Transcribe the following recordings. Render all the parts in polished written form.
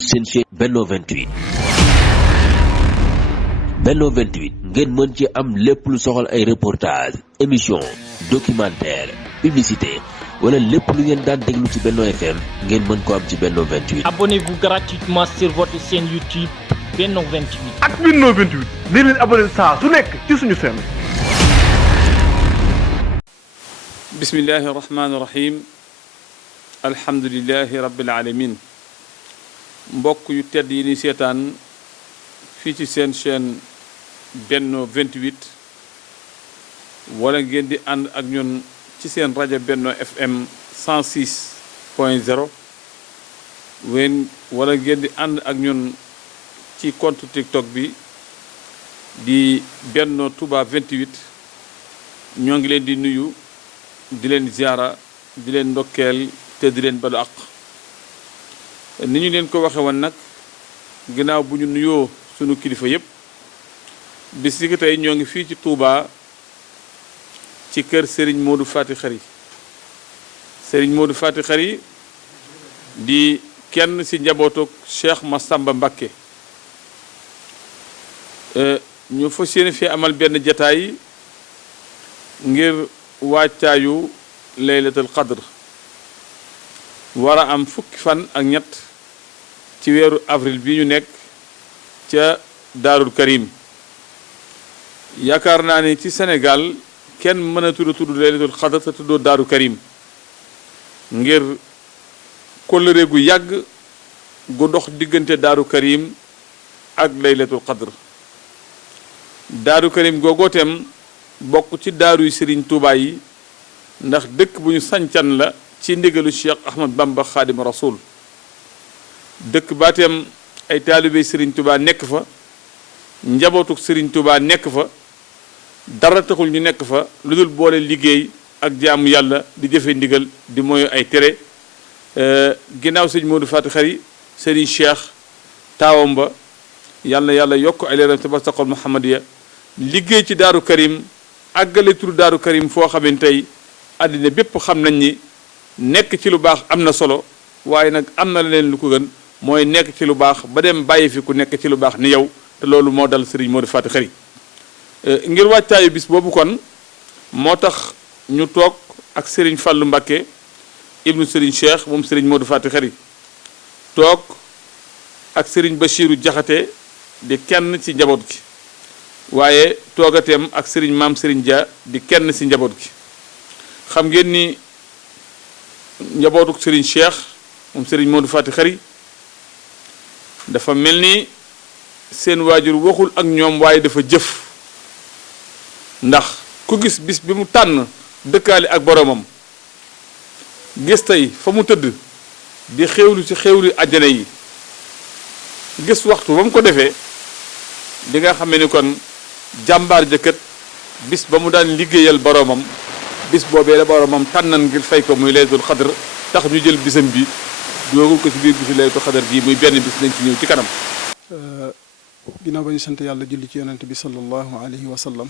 seen chaîne Benno 28 Benno 28 ngeen mën ci am lépp lu soxal ay reportage émission documentaire publicité wala lépp lu ngeen daan déglu ci Benno FM ngeen mën ko am ci Benno 28. Abonnez-vous gratuitement sur votre chaîne YouTube Benno 28. ak Benno 28 di leen abonné saa su nekk ci suñu chaîne. bismillahi rahmaani rahim alhamdulillahi rabbil alamin mbokk yu tedd yi ni seetaan fii ci seen chaîne Benno 28 wala ngeen di ànd ak ñun ci seen rajo Benno FM 106.0 wala ngeen di ànd ak ñun ci compte TikTok bi di Benno Touba 28 ñoo ngi leen di nuyu di leen ziara di leen ndokkeel te di leen balu àq ni ñu leen ko waxe woon nag ginnaaw bu ñu nuyoo sunu kilifa yépp bis ni ko tey ñoo ngi fii ci Touba ci kër Serigne Modou Fati Khary Serigne Modou Fati Khary di kenn ci njabootuk Cheikh Massamba Mbacké ñu fas yéene fi amal benn jataay ngir wàccaayu laylatul qadr war a am fukki fan ak ñett ci weeru avril bi ñu nekk ca Daarul Karim yaakaar naa ne ci Sénégal kenn mën a tudd laylatul qadr te tuddoo Daarul Karim ngir kóllëre gu yàgg gu dox diggante Daarul Karim ak laylatul qadr Daarul Karim googooteem bokk ci daaruy Serigne Touba yi ndax dëkk bu ñu sancan la ci ndigalu Cheikh Ahmad Bamba Khadim Rasoul dëkk baateem ay taalibey Serigne Touba nekk fa njabootuk Serigne Touba nekk fa dara taxul ñu nekk fa lu dul boole liggéey ak jaamu yàlla di jëfe ndigal di moyu ay tere ginnaaw sëñ Modou Fati Khary Serigne Cheikh taawam ba yàlla yàlla yokk ay leeram te bastaqol Muhammadiya liggéey ci Daaru Karim àggale turu Daaru Karim foo xam ne tey àddina bépp xam nañ ni nekk ci lu baax am na solo waaye nag am na leen lu ko gën mooy nekk ci lu baax ba dem bàyyi fi ku nekk ci lu baax ni yow te loolu moo dal Serigne Modou Fati Khary ngir wàccaayu bis boobu kon moo tax ñu toog ak Serigne Fallou Mbacké ibnu Serigne Cheikh moom Serigne Modou Fati Khary toog ak Serigne Bachirou Diakhaté di kenn ci njaboot gi waaye toogateem ak Serigne Maam Serigne Dia di kenn ci njaboot gi xam ngeen ni njabootuk Serigne Cheikh moom Serigne Modou Fati Khary dafa mel ni seen waajur waxul ak ñoom waaye dafa jëf ndax ku gis bis bi mu tànn dëkkaale ak boromam gis tey fa mu tëdd di xewlu ci xewli àjjana yi gis waxtu ba mu ko defee di nga xamee ni kon jàmbaar jëkkat bis ba mu daan liggéeyal boromam bis boobee la boromam tànnan ngir fay ko muy laylatul xadr tax ñu jël bisam bi doogul ko ci biir bisu laylatul xadr bii muy benn bis nañ ci ñëw ci kanam. ginnaaw ba ñu sant yàlla julli ci yonent bi sallallahu alayhi wa sallam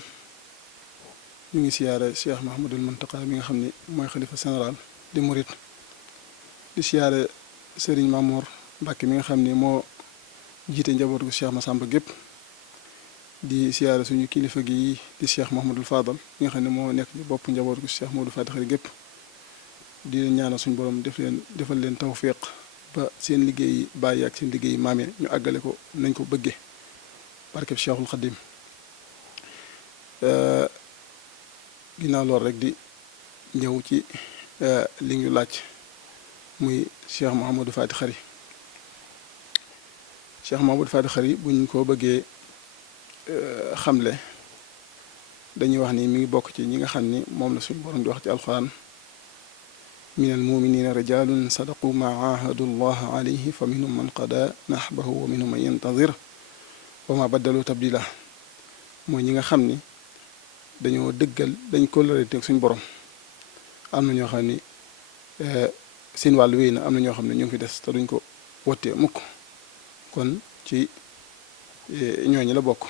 ñu ngi siyaare Cheikh Mahamadul Muntaqa mi nga xam ni mooy xalifa général di murit di siyaare Serigne Mamour Mbacké mi nga xam ni moo jiite njabootu ko Cheikh Massamba gépp di siyaare suñu kilifa gi di Cheikh Mouhamadul Fadal mi nga xam ne moo nekk ci bopp njabootu ko Cheikh Modou Fati Khary gépp di leen ñaanal suñu borom defal leen tawfiq ba seen liggéey bàyyi ak seen liggéey maame ñu àggale ko nañ ko bëggee barkeb Cheikhul Khadim ginnaaw loolu rek di ñëw ci li ñu laaj muy Cheikh Mouhamadou Fati Khary Cheikh Mouhamadou Fati Khary buñ ko bëggee xamle dañuy wax ni mi ngi bokk ci ñi nga xam ni moom la suñu borom di wax ci alxuraan minal muminina rijalun sadaqu ma ahadu llah alayhi fa minhum man qada nahbahu wa minhum man yantazir wa ma baddalu tabdila mooy ñi nga xam ni dañoo dëggal dañ kóllëre ak suñu borom am na ñoo xam ni seen wàllu wéy na am na ñoo xam ne ñu ngi fi des te duñ ko wottee mukk kon ci ñooñu la bokk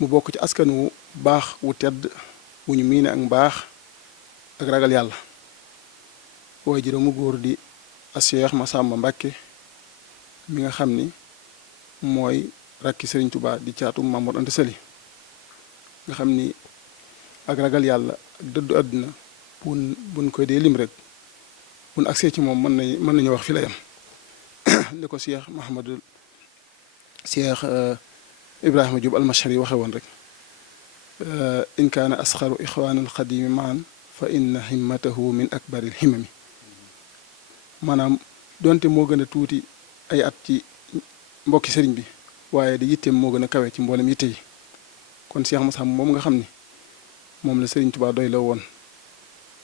mu bokk ci askan wu baax wu tedd wu ñu miine ak mbaax ak ragal yàlla waaye juróomu góor di Cheikh Massamba Mbacké mi nga xam ni mooy rakki Sëriñ Tuubaa di caatu Maam Mor Anta Sali nga xam ni ak ragal yàlla ak dëddu àdduna buñ koy dee lim rek buñ agsee ci moom mën nañu wax fi la yam li ko Cheikh Ibrahima Diop almashari waxe woon rek in kaana asxaru ixwaanul xadimi maan fa inna himmatahu min akbaril himami maanaam donte moo gën a tuuti ay at ci mbokki sëriñ bi waaye di yitteem moo gën a kawe ci mboolem yitte yi kon Cheikh Massamba moom nga xam ni moom la Sëriñ Tuubaa doy la woon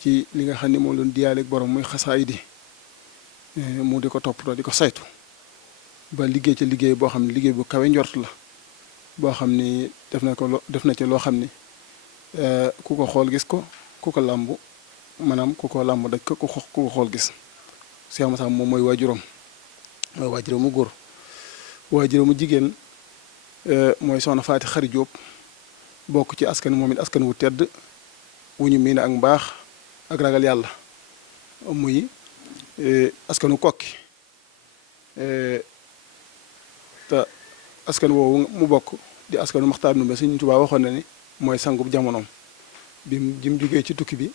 ci li nga xam ni moom loon diyaaleeg borom muy xasaayidi mu di ko toppatoo di ko saytu ba liggéey ci liggéey boo xam ne liggéey bu kawe njort la boo xam ni def na ci loo xam ni ku ko xool gis ko ku ko làmb maanaam ku ko làmb daj ko ku ko xool gis Cheikh Massamba moom mooy waajuram mu góor waajuram mu jigéen mooy soxna Faati Xari Jóob bokk ci askan moom it askan wu tedd wu ñu miin ak mbaax ak ragal yàlla muy askanu kokki te askan woowu mu bokk di askanu Maxtaar Ndumbe Sëriñ Tuubaa waxoon na ni mooy sangub jamonoom bi mu jógee ci tukki bi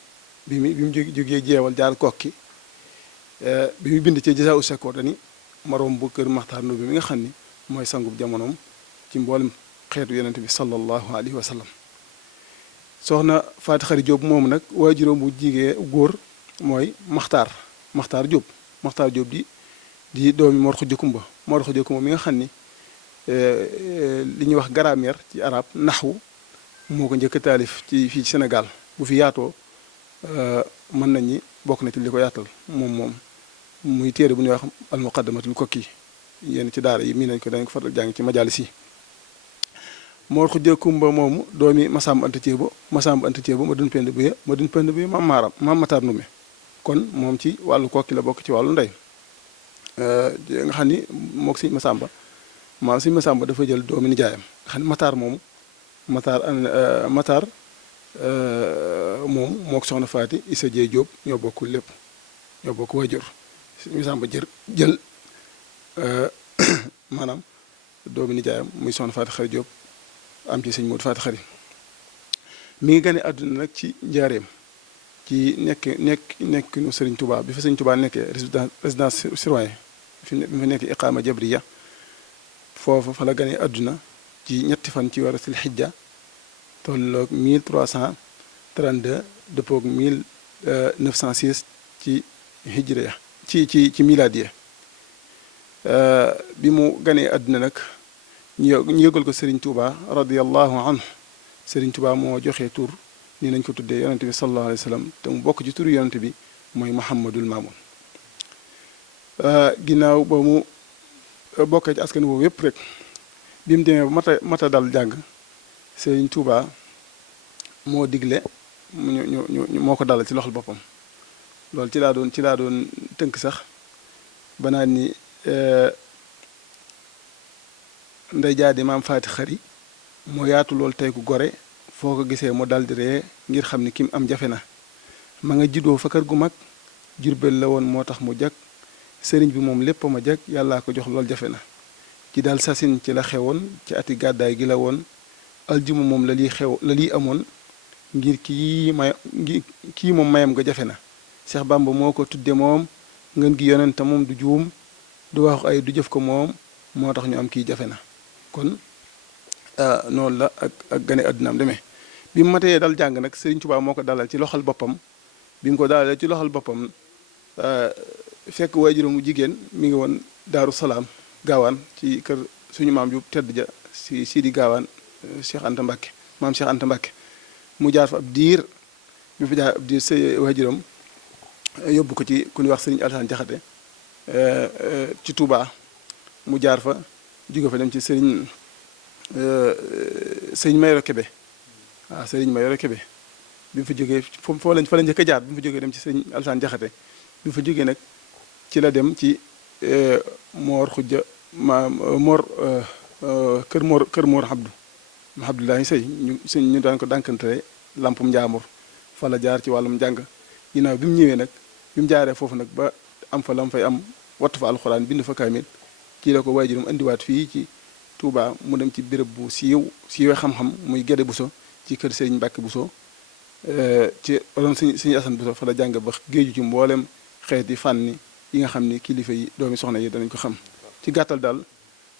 bi mu jógee jeewal jaar kokki bi mu bind ci Jasaa u Sakoor dani maroom bu kër Maxtaar Ndumbe mi nga xam ni mooy sangub jamonoom ci mboolem xeetu yonent bi sallallahu alayhi wa sallam soxna Faati Xari Jóob moomu nag waajuram bu jigee góor mooy Maxtaar Jóob di doomi Mor Xuja Kumba mi nga xam ni li ñuy wax grammaire ci arab naxwu moo ko njëkk a taalif ci fii ci Sénégal bu fi yaatoo mën nañ ñi bokk na ci li ko yaatal moom muy téere bu ñuy wax almuqaddamatul kokki yéen ci daara yi mii nañ ko dañ ko faral jàng ci majaalis yi Mor Xuja Kumba moomu doomi Masamba Anta Ceebo ma dun pend buye maam Matar Ndume kon moom ci wàllu kokki la bokk ci wàllu ndey nga xam ni mook Sëñ Masamba dafa jël doomi nijaayam nga xam ni Matar moomu Matar moom mook soxna Faati Isa Jeey Jóob ñoo bokk lépp ñoo bokk waajur Sëñ Masamba jël maanaam doomi nijaayam muy soxna Faati Xari Jóob am ci sëñ Moodu Faati Xari mi ngi gane àdduna nag ci njaareem ci nekkinu Sëriñ Tuubaa bi fa Sëriñ Tuubaa nekkee résidence surveillée bi fa nekk iqaama jabriya foofu fa la gane àdduna ci ñetti fan ci weeru sil xijja tolloog 1332 dëppoog 1906 ci hijriya ci milaadiya bi mu ganee àdduna nag ñu yëgal ko Sëriñ Tuubaa radiyallahu anhu Sëriñ Tuubaa moo joxe tur ni nañ ko tuddee yonente bi sallallahu alayhi wa sallam te mu bokk ci turu yonente bi mooy Muhammadul Maamun ginnaaw ba mu bokkee ci askan boobu yépp rek bi mu demee ba mata dal jàng Sëriñ Tuubaa moo digle moo ko dalal ci loxol boppam loolu ci laa doon tënk sax ba naan ni nday jaadi maam Faati Xari moo yaatu loolu tey ku gore foo ko gisee mu daldi ree ngir xam ni kim am jafe na ma nga juddoo fa kër gu mag Jurbel la woon moo tax mu jag sëriñ bi moom lépp ma jag yàllaa ko jox loolu jafe na ci daal sasin ci la xewoon ci ati gàddaay gi la woon aljuma moom la lii amoon ngir kii moom mayam nga jafe na Seex Bàmba moo ko tudde moom ngeen gi yonent moom du juum du wax ay du jëf ko moom moo tax ñu am kii jafe na kon noonu la ak gane àddunaam demee bi mu matee dal jàng nag Sëriñ Tuubaa moo ko dalal ci loxol boppam bi mu ko dalalee ci loxol boppam fekk waajuram mu jigéen mi ngi woon Daaru Salaam gaawaan ci kër suñu maam ju tedd ja si Sidi gaawaan Cheikh Anta Mbacke maam Cheikh Anta Mbacke mu jaar fa ab diir bi mu fa jaar ab diir sa waajuram yóbbu ko ci ku ñuy wax Sëriñ Alsaan Jaxate ci Touba mu jaar fa jóge fa dem ci sëriñ Mayoro Kebe waaw sëriñ Mayoro Kebe bi mu fa jógee fa la njëkk a jaar bi mu fa jógee dem ci sëriñ Alsaan Jaxate bi mu fa jógee nag ci la dem ci Moor Xujja kër Moor Abdullahi Sey ñu daan ko dànkantale lampum njaamur fa la jaar ci wàllum njàng ginnaaw bi mu ñëwee nag bi mu jaaree foofu nag ba am fa lam fay am wattu fa alxuraan bind fa kaamil ci la ko waajuram indiwaat fii ci Touba mu dem ci béréb bu siiwee xam-xam muy Gédé Bousso ci kër Serigne Mbacke Bousso ci ron Serigne Assane Bousso fa la jàng ba géeju ci mboolem xeeti fànni yi nga xam ni kilifa yi doomi soxna yi danañ ko xam ci gàttal daal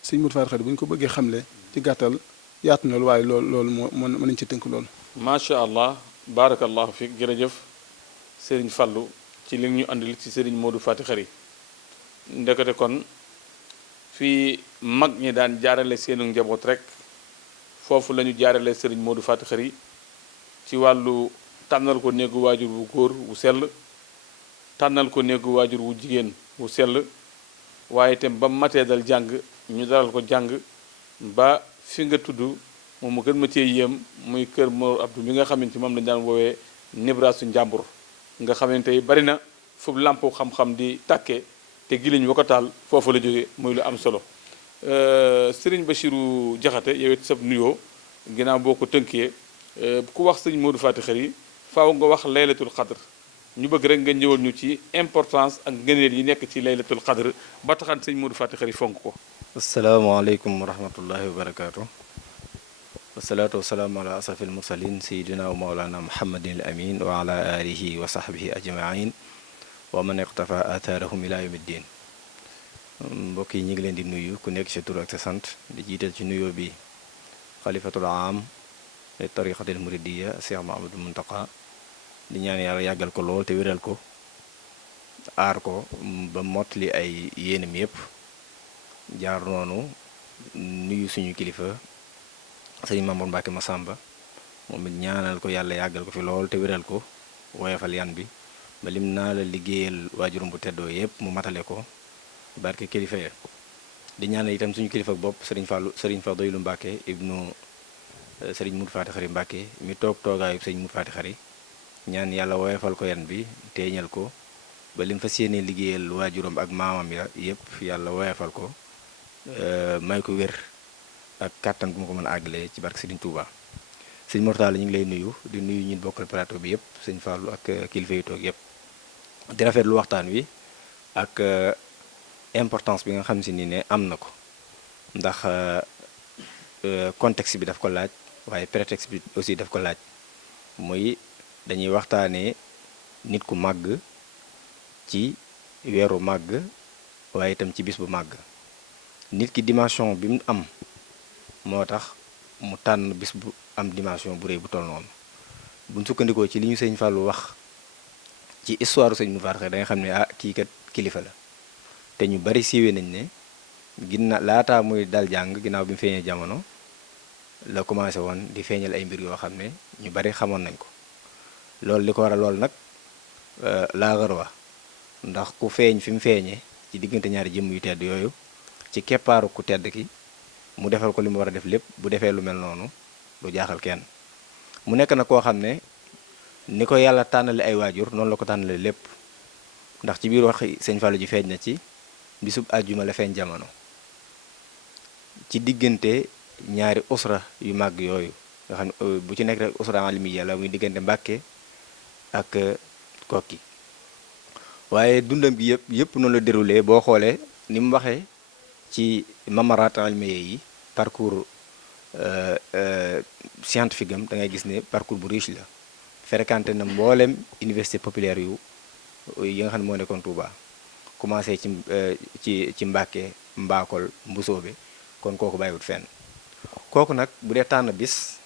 sëñ Modou Faty Khary bu ñu ko bëggee xamle ci gàttal yaatu na loolu waaye loolu mën nañ ci tënk loolu. macha allah barakallahu fiik jërëjëf Serigne Fallou ci li ñu andil ci Serigne Modou Faty Khary ndekete kon fii mag ñi daan jaarale seenu njaboot rek foofu la ñu jaarale Serigne Modou Faty Khary ci wàllu tànnal ko néegu waajur wu góor wu sell tànnal ko néegu waajur wu jigéen wu sell waaye itam ba matee dal jàng ñu dalal ko jàng ba fi nga tudd moom mu gën ma cee yéem muy kër Mor Abdou mi nga xamante moom lañu daan woowee nibraasu njàmbur nga xamante tey bari na fu làmp xam-xam di tàkkee te giliñ wa ko taal foofu la jóge muy lu am solo Serigne Bachirou Diakhaté yow it sab nuyoo ginnaaw boo ko tënkee ku wax Serigne Modou Faty Khary faaw nga wax laylatul xadr ñu bëgg rek nga ñëwal ñu ci importance ak ngëneel yi nekk ci laylatul xadr ba taxan Serigne Modou Faty Khary fonk ko. asalaamaaleykum wa rahmatullahi wa barakaatu. wasalaatu wasalaamu ala asrafil mursalin sayidina wa maolana muhammadin al amin wa ala alihi wa sahbihi ajmain wa man iqtafa athaarahum ila yawmi ddin. mbokk yi ñu ngi leen di nuyu ku nekk sa tur ak sa sant di jiital ci nuyoo bi xalifatul aam li tariqatil muridiya Cheikh Mahamadou Muntaqa di ñaan yàlla yàggal ko lool te wéral ko aar ko ba mottali ay yéenam yépp jaar noonu nuyu suñu kilifa sëñ Mamour Mbacke Massamba moom it ñaanal ko yàlla yàggal ko fi lool te wéral ko woyofal yan bi ba lim naa la liggéeyal waajurum bu teddoo yépp mu matale ko barke kilifa ya di ñaanal itam suñu kilifa bopp sëriñ Fadilou Mbacke ibnu sëriñ Modou Faty Khary Mbacke mi toog toogaayu sëriñ Modou Faty Khary ñaan yàlla woyofal ko yan bi teeñal ko ba lim fas yéene liggéeyal waajuram ak maamam ya yépp yàlla woyofal ko may ko wér ak kàttan bu ma ko mën a àggalee ci barke Serigne Touba. sëñ Mortala ñu ngi lay nuyu di nuyu ñi bokkal plateau bi yépp sëñ Fallou ak kilifa yi toog yépp di rafetlu waxtaan wi ak importance bi nga xam si ni ne am na ko ndax contexte bi daf ko laaj waaye prétexte bi aussi daf ko laaj muy dañuy waxtaanee nit ku màgg ci weeru màgg waaye itam ci bis bu màgg nit ki dimension bi mu am moo tax mu tànn bis bu am dimension bu rëy bu toll noonu buñ sukkandikoo ci li ñu sëñ Fallou wax ci histoire sëñ Modou Faty Khary da nga xam ne kii kat kilifa la te ñu bari siiwee nañ ne laataa muy dal jàng ginnaaw bi mu feeñee jamono la commencé woon di feeñal ay mbir yoo xam ne ñu bari xamoon nañ ko loolu li ko waral loolu nag laagar wa ndax ku feeñ fi mu feeñee ci diggante ñaari jëmm yu tedd yooyu ci keppaaru ku tedd ki mu defal ko li mu war a def lépp bu defee lu mel noonu du jaaxal kenn mu nekk na koo xam ne ni ko yàlla tànnale ay waajur noonu la ko tànnale lépp ndax ci biir wax sëñ Fallou ji feeñ na ci bisub àjjuma la feeñ jamono ci diggante ñaari usra yu màgg yooyu nga xam ne bu ci nekk rek usra alimiya la muy diggante Mbàkke ak Kokki waaye dundam gi yëpp noonu la déroulé boo xoolee ni mu waxee ci mamarat alimiya yi parcours scientifique am da ngay gis ne parcours bu riche la fréquenté na mboolem université populaire yi nga xam ne moo nekkoon Touba commencé ci Mbàkke Mbakol Mbusoobe kon kooku bàyyiwut fenn kooku nag bu dee tànn bis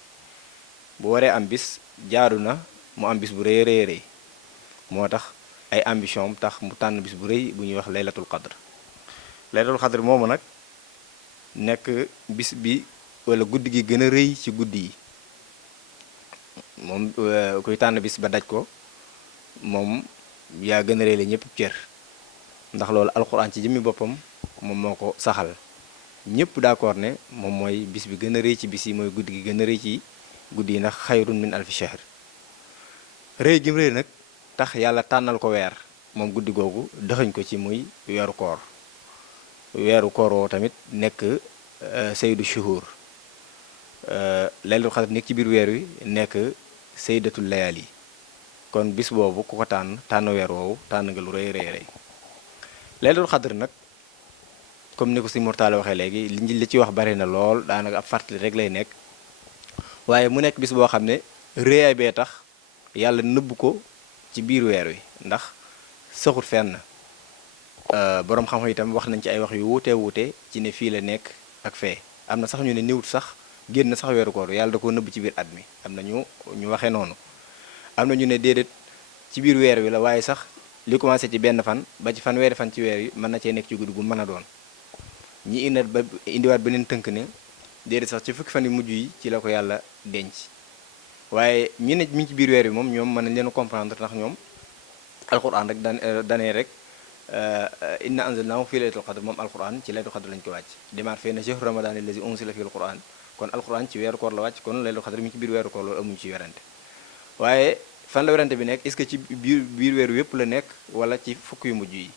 bu waree am bis jaadu na mu am bis bu rëy rëy rëy moo tax ay ambition am tax mu tànn bis bu rëy bu ñuy wax laylatul xadr moomu nag nekk bis bi wala guddi gi gën a rëy ci guddi yi moom kuy tànn bis ba daj ko moom yaa gën a rëy la ñëpp cër ndax loolu alxuraan ci jëmmi boppam moom moo ko saxal ñëpp d'accord ne moom mooy bis bi gën a rëy ci bis yi mooy guddi gi gën a rëy ci guddi yi ndax xayrun min alfi shahr rëy gi mu rëy nag tax yàlla tànnal ko weer moom guddi googu dëxañ ko ci muy weeru koor woo tamit nekk sayyidu shuhur laylatul xadr nekk ci biir weer wi nekk sayyidatul layaali kon bis boobu ku ko tànn weer woowu tànn nga lu rëy rëy rëy laylatul xadr nag comme ni ko si Mourtala waxee léegi li ci wax bari na lool daanaka ab fàttali rek lay nekk waaye mu nekk bis boo xam ne réyaay bee tax yàlla nëbb ko ci biir weer wi ndax saxut fenn boroom xam-xam itam wax nañ ci ay wax yu wuute ci ne fii la nekk ak fee am na sax ñu ne niwut sax génn sax weeru koor yàlla da koo nëbb ci biir at mi am na ñu waxee noonu am na ñu ne déedéet ci biir weer wi la waaye sax li commencé ci benn fan ba ci fanweeri fan ci weer wi mën na cee nekk ci guddi gu mën a doon ñi indiwaat beneen tënk ne déedéet sax ci fukki fan yu mujj yi ci la ko yàlla denc waaye ñi ne mi ngi ci biir weer wi moom ñoom mën nañ leen comprendre ndax ñoom alquran rek danee rek inna anzalnahu fi laylatul qadr moom alquran ci laylatul qadr lañ ko wàcc demaat fee na shahru ramadan allazi unzila fi alquran kon alquran ci weeru koor la wàcc kon laylatul qadr mi ngi ci biir weeru koor loolu amuñu ci werante waaye fan la werante bi nekk est-ce que ci biir weeru yépp la nekk wala ci fukk yu mujj yi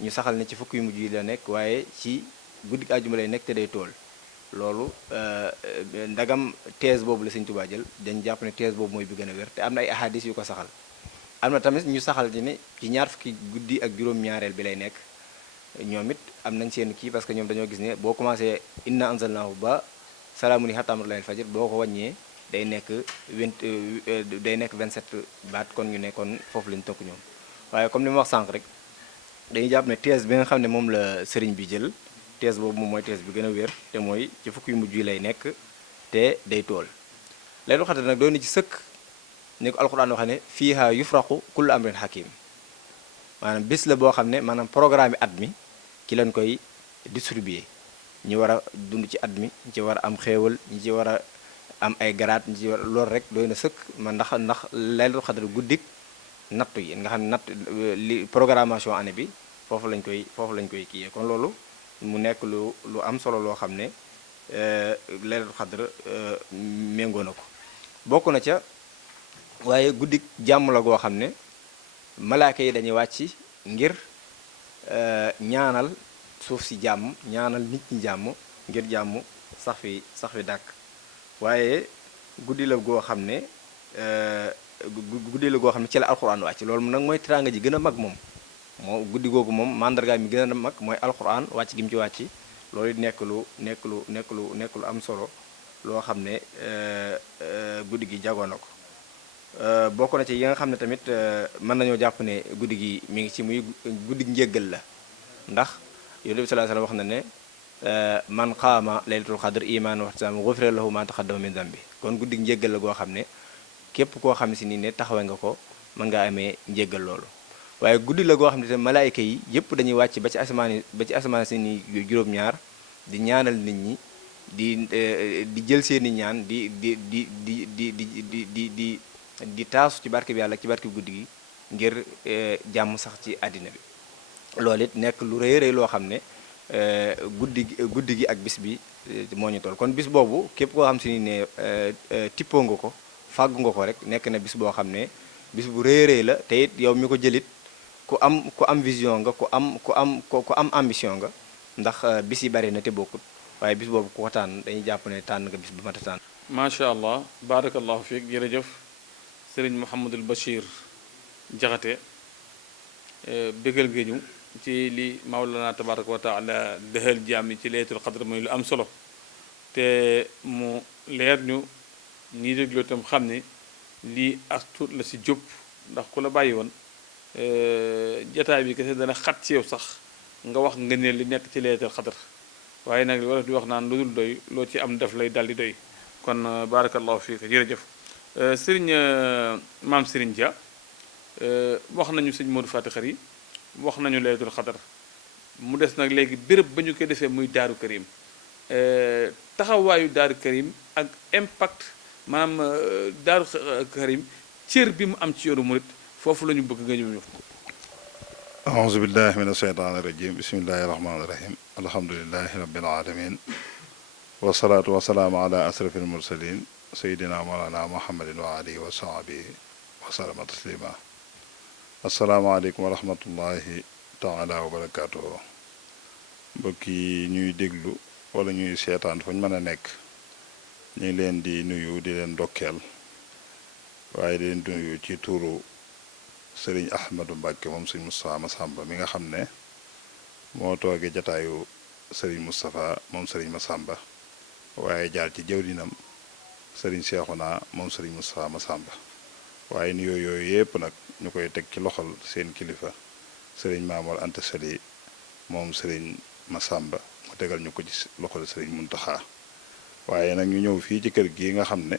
ñu saxal ne ci fukk yu mujj yi la nekk waaye ci guddi àjjuma lay nekk te day tool loolu ndagam thèse boobu la Sëñ Tuubaa jël dañ jàpp ne thèse boobu mooy bi gën a wér te am na ay ahadis yu ko saxal am na tamit ñu saxal ci ne ci ñaar fukki guddi ak juróom-ñaareel bi lay nekk ñoom it am nañ seen kii parce que ñoom dañoo gis ne boo commencé inna anzalnahu ba salaamun hiya hattaa matla'il fajr boo ko wàññee day nekk 27 baat kon ñu ne kon foofu lañu tënk ñoom waaye comme li ma wax sànq rek dañuy jàpp ne thèse bi nga xam ne moom la sëriñ bi jël thèse boobu moom mooy thèse bi gën a wér te mooy ci fukki yu mujj yi lay nekk te day tool laylatul qadr nag doon na ci sëkk ni ko alquran waxee ne fiiha yufraqu kullu amrin hakim maanaam bis la boo xam ne maanaam programme bi at mi ci lañ koy distribuer ñi war a dund ci at mi ñi ci war a am xéewal ñi ci war a am ay garaat ñi ci war loolu rek doy na sëkk ma ndax laylatul qadr guddik nattu yi nga xam ne natt li programmation année bi foofu lañ koy kiyee kon loolu mu nekk lu am solo loo xam ne laylatul qadr méngoo na ko bokk na ca waaye guddik jàmm la goo xam ne malaaka yi dañuy wàcc ngir ñaanal suuf si jàmm ñaanal nit ñi jàmm ngir jàmm sax fi dàkk waaye guddi la goo xam ne ci la alxuraan wàcc loolu nag mooy teraanga ji gën a mag moom moo guddi googu moom mandarga mi gën a mag mooy alxuraan wàcc gi mu ci wàcc loolu nekk lu am solo loo xam ne guddi gi jagoo na ko bokk na ci yi nga xam ne tamit mën nañoo jàpp ne guddi gi mi ngi ci muy guddi njéggal la ndax Yonent bi sallallahu alayhi wasallam wax na ne man qaama laylatul qadr iman wa ihtisaban ghufira lahu ma taqaddama min dhanbi kon guddi njéggal la goo xam ne képp koo xam si ni ne taxawee nga ko mën ngaa amee njéggal loolu waaye guddi la goo xam ne te malaayika yi yëpp dañuy wàcc ba ci asamaan si ni juróom-ñaar di ñaanal nit ñi di jël seeni ñaan di taasu ci barke bi yàlla ci barke bi guddi gi ngir jàmm sax ci àddina bi loolu it nekk lu rëy rëy loo xam ne guddi gi ak bis bi moo ñu toll kon bis boobu képp koo xam si ni ne tippoo nga ko fàggu nga ko rek nekk na bis boo xam ne bis bu rëy rëy la te it yow mi ko jëlit ku am vision nga ku am ambition nga ndax bis yi bari na te bokkut waaye bis boobu ku ko tànn dañuy jàpp ne tànn nga bis bu mat a tànn. macha allah barakallahu fiik jërëjëf Serigne Mouhamadul Bachir Jaxate bégal ngeen ñu ci li Mawlana tabaraka wa taala dëxal jaam yi ci laylatul qadr mooy lu am solo te mu leer ñu ñii dégloo itam xam ne lii as tuut la si jóp ndax ku la bàyyi woon jataay bi kese dana xat ci yow sax nga wax nga ne li nekk ci laylatul qadr waaye nag li wala di wax naan lu dul doy loo ci am def lay daldi doy kon barakallahu fiik jërëjëf sëriñ maam Sëriñ Dia wax nañu sëñ Modou Faty Khary wax nañu laylatul qadr mu des nag léegi béréb ba ñu koy defee muy Daaru Karim taxawaayu Daaru Karim ak impact maanaam Daaru Karim cër bi mu am ci yoonu murit foofu la ñu bëgg nga ñëw ñu auzu billahi min asheytaani rajim bismillahi rahmaani rahim alhamdulilahi rabbil alamin wasalaatu wasalaamu ala asrafil mursalin sayidina mawlana muhammadin wa alihi wa sahbihi wa sallama taslima asalaamaaleykum wa rahmatullahi taala wa barakaatuhu mbokk yi ñuy déglu wala ñuy seetaan fu ñu mën a nekk ñu ngi leen di nuyu di leen ndokkeel waaye di leen nuyu ci tuuru sëriñ Ahmadou Mbacke moom sëriñ Moustapha Massamba mi nga xam ne moo toogee jataayu sëriñ Moustapha moom sëriñ Massamba waaye jaar ci jëwrinam sëriñ Cheikhouna moom sëriñ Moustapha Massamba waaye nuyoo yooyu yépp nag ñu koy teg ci loxol seen kilifa sëriñ Mamour Anta Sali moom sëriñ Massamba mu tegal ñu ko ci loxol sëriñ Muntaxa waaye nag ñu ñëw fii ci kër gi nga xam ne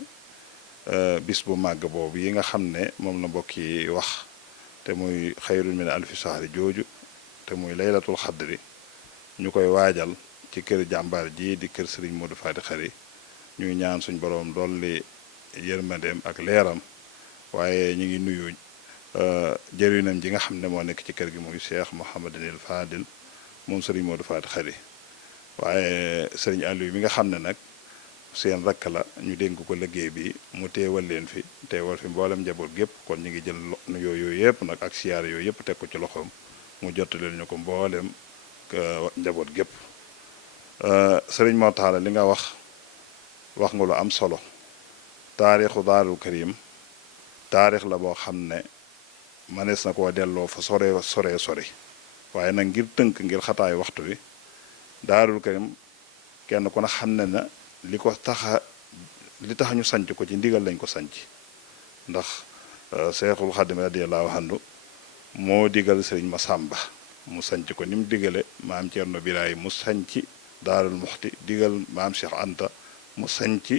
bis bu màgg boobu yi nga xam ne moom la mbokk yi wax te muy xayrun min alfi sahri jooju te muy laylatul xadri ñu koy waajal ci kër jàmbaar ji di kër sëriñ Modou Fati Xari ñuy ñaan suñ boroom dolli yërmandeem ak leeram waaye ñu ngi nuyu jëriñam ji nga xam ne moo nekk ci kër gi muy Cheikh Mouhamadinil Fadil moom sëriñ Modou Fati Xari waaye sëriñ Aliou mi nga xam ne nag seen rakk la ñu dénk ko liggéey bi mu teewal leen fi teewal fi mboolem njaboot gépp kon ñu ngi jël yooyu yëpp nag ak siyaar yooyu yëpp teg ko ci loxoom mu jottaleel ñu ko mboolem njaboot gépp sëriñ Mor Talla li nga wax nga lu am solo taarixu Daarul Karim taarix la boo xam ne mënees na koo delloo fa sore waaye nag ngir tënk ngir xataayu waxtu wi Daarul Karim kenn ku ne xam ne na li tax ñu sanc ko ci ndigal lañ ko sanc ndax Seexul Xadim radiyallahu anhu moo digal sëriñ Massamba mu sanc ko ni mu digale maam Cerno Birahim mu sanc Daarul Muxti digal maam Cheikh Anta mu sanc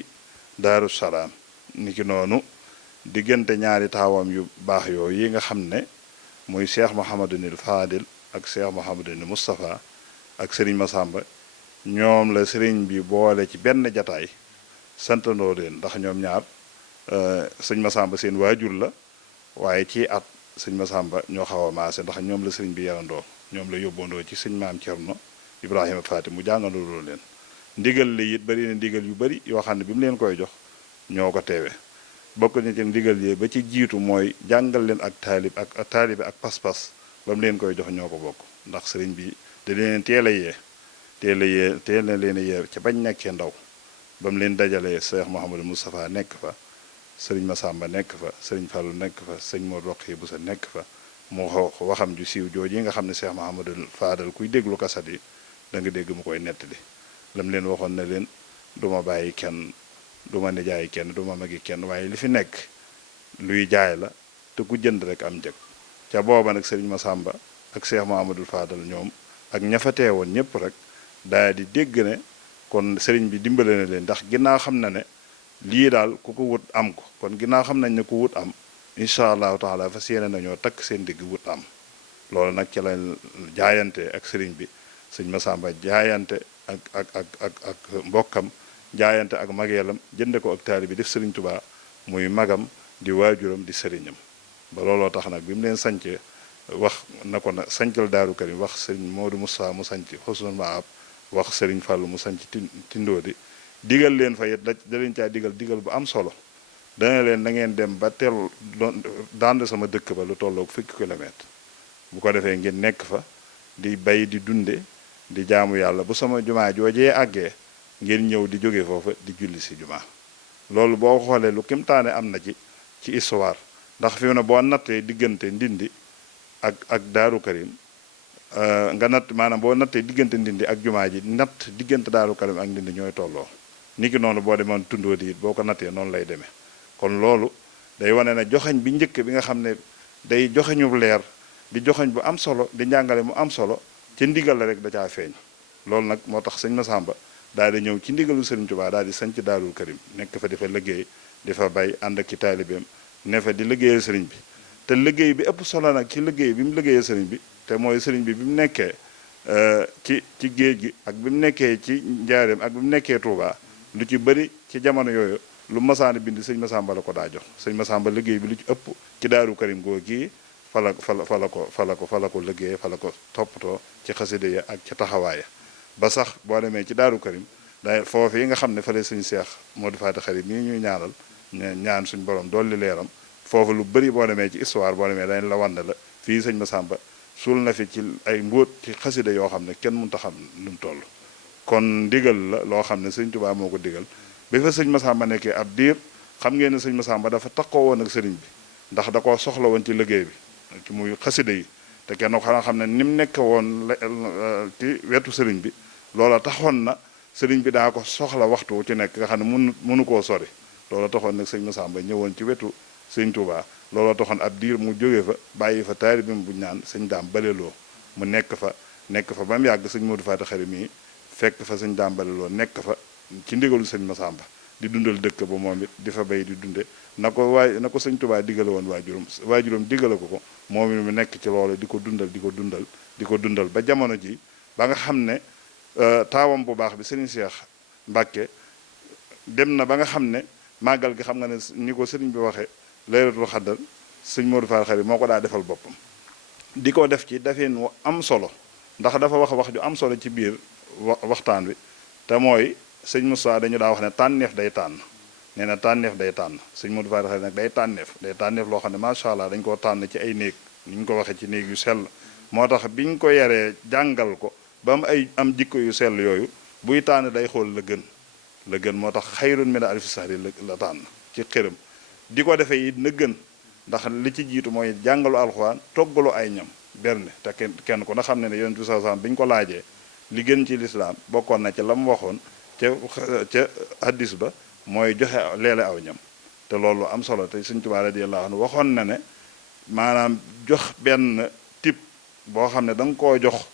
Daaru Salaam niki noonu diggante ñaari taawam yu baax yooyu yi nga xam ne muy Cheikh Mouhamadunil Fadil ak Cheikh Mouhamadunil Moustapha ak sëriñ Massamba ñoom la sëriñ bi boole ci benn jataay santandoo leen ndax ñoom ñaar sëñ Massamba seen waajur la waaye ci at sëñ Massamba ñoo xaw a maase ndax ñoom la sëriñ bi yarandoo ñoom la yóbbandoo ci sëñ maam Cerno Ibrahima Faati mu jàngandoo leen ndigal li it bari na ndigal yu bari yoo xam ne bi mu leen koy jox ñoo ko teewe bokk na ci ndigal yi ba ci jiitu mooy jàngal leen ak taalibe ak pas-pas ba mu leen koy jox ñoo ko bokk ndax sëriñ bi da leen teel na leen a yee ca bañ nekkee ndaw ba mu leen dajalee Cheikh Mouhamadou Moustapha nekk fa sëriñ Massamba nekk fa sëriñ Fallou nekk fa sëñ Mor Roqi bu sa nekk fa mu waxam ju siiw jooju yi nga xam ne Cheikh Mouhamadou Fadal kuy déglu kasat yi da nga dégg mu koy nettali lam leen waxoon ne leen du ma bàyyi kenn du ma nijaay kenn du ma magi kenn waaye li fi nekk luy jaay la te ku jënd rek am njëg ca booba nag sëriñ Massamba ak Cheikh Mouhamadou Fadal ñoom ak ña fa teewoon ñëpp rek daal di dégg ne kon sëriñ bi dimbale na leen ndax ginnaaw xam na ne lii daal ku ko wut am ko kon ginnaaw xam nañ ne ku wut am incha allahu taala fas yéene nañoo takk seen digg wut am loolu nag ci la jaayante ak sëriñ bi sëñ Massamba jaayante ak mbokkam jaayante ak mageelam jënde ko ak taali bi def sëriñ Tuubaa muy magam di waajuram di sëriñam ba looloo tax nag bi mu leen sancee wax na ko na sancal Daaru Karim wax sëriñ Modou Moussa mu sanc Xusnul Maab wax sëriñ Fàllu mu sanc Tindoodi digal leen fa it da leen caa digal bu am solo dana leen da ngeen dem ba teel dand sama dëkk ba lu tolloog fukki kilomètre bu ko defee ngeen nekk fa di bay di dunde di jaamu yàlla bu sama jumaa joojee àggee ngeen ñëw di jóge foofa di julli si jumaa loolu boo xoolee lu kimtaane am na ci histoire ndax fi mu ne boo nattee diggante Ndindi ak Daaru Karim nga natt maanaam boo nattee diggante Ndindi ak jumaa ji natt diggante Daaru Karim ak Ndindi ñooy tolloo niki noonu boo demoon Tundoodi it boo ko nattee noonu lay demee kon loolu day wane ne joxañ bi njëkk bi nga xam ne day joxeñu leer di joxañ bu am solo di njàngale mu am solo ci ndigal la rek da caa feeñ loolu nag moo tax sëñ Massamba daal di ñëw ci ndigalu Sëriñ Tuubaa daal di sanc Daarul Karim nekk fa di fa liggéey di fa bay ànd ak ci taalibeem ne fa di liggéeyal sëriñ bi te liggéey bi ëpp solo nag ci liggéey bi mu liggéeyal sëriñ bi te mooy sëriñ bi mu nekkee ci géej gi ak bi mu nekkee ci njaareem ak bi mu nekkee Touba lu ci bëri ci jamono yooyu lu masaana bind sëñ Massamba la ko daa jox sëñ Massamba liggéey bi lu ci ëpp ci Daaru Karim goo gii fa la ko liggéey fa la ko toppatoo ci xasida ya ak ci taxawaaya ba sax boo demee ci Daaru Karim day foofu yi nga xam ne fa la sëñ Seex Modou Fati Xari mii ñuy ñaanal ñaan suñ borom dolli leeram foofu lu bëri boo demee ci histoire boo demee dañ la wan ne la fii sëñ Massamba suul na fi ci ay mbóot ci xasida yoo xam ne kenn mënut a xam nu mu toll kon ndigal la loo xam ne sëñ Tuubaa moo ko digal bi fa sëñ Massamba nekkee ab diir xam ngeen ne sëñ Massamba dafa takkoo woon ak sëriñ bi ndax da koo soxla woon ci liggéey bi ci muy xasida yi te kenn ko xam ne ni mu nekk woon ci wetu sëriñ bi loola taxoon na sëriñ bi daa ko soxla waxtu wu ci nekk nga xam ne mënu koo sori loola taxoon nag sëñ Massamba ñëwoon ci wetu sëñ Touba loola taxoon ab diir mu jóge fa bàyyi fa taalibeem bu ñaan sëñ daam baleloo mu nekk fa ba mu yàgg sëñ Modou Faty Khary mii fekk fa sëñ daam baleloo nekk fa ci ndigalu sëñ Massamba di dundal dëkk ba moom it di fa bay di dunde na ko sëñ Touba digale woon waajuram digale ko moom it mu nekk ci loolu di ko dundal ba jamono ji ba nga xam ne taawam bu baax bi sëriñ Cheikh Mbacke dem na ba nga xam ne màggal gi xam nga ne ni ko sëriñ bi waxee laylatul xaddar sëñ Modou Faty Khary moo ko daa defal boppam di ko def ci defin wu am solo ndax dafa wax ju am solo ci biir waxtaan wi te mooy sëñ Moussa dañu daa wax ne tànneef day tànn nee na tànneef day tànn sëñ Modou Faty Khary nag day tànneef loo xam ne macha allah dañ koo tànn ci ay néeg ni ñu ko waxee ci néeg yu sell moo tax biñ ko yaree jàngal ko ba mu am jikko yu sell yooyu buy tànn day xool la gën moo tax xayrun min alfi sahri la tànn ci xërëm di ko defee it na gën ndax li ci jiitu mooy jàngalu alxuraan toggalu ay ñam berne te kenn ko na xam ne yonent bi sallallahu alayhi wasallam bi ñu ko laajee li gën ci lislaam bokkoon na ci la mu waxoon ca hadis ba mooy joxe leele aw ñam te loolu am solo te Sëñ Tuubaa radiyallahu anhu waxoon na ne maanaam jox benn type boo xam ne da nga koo jox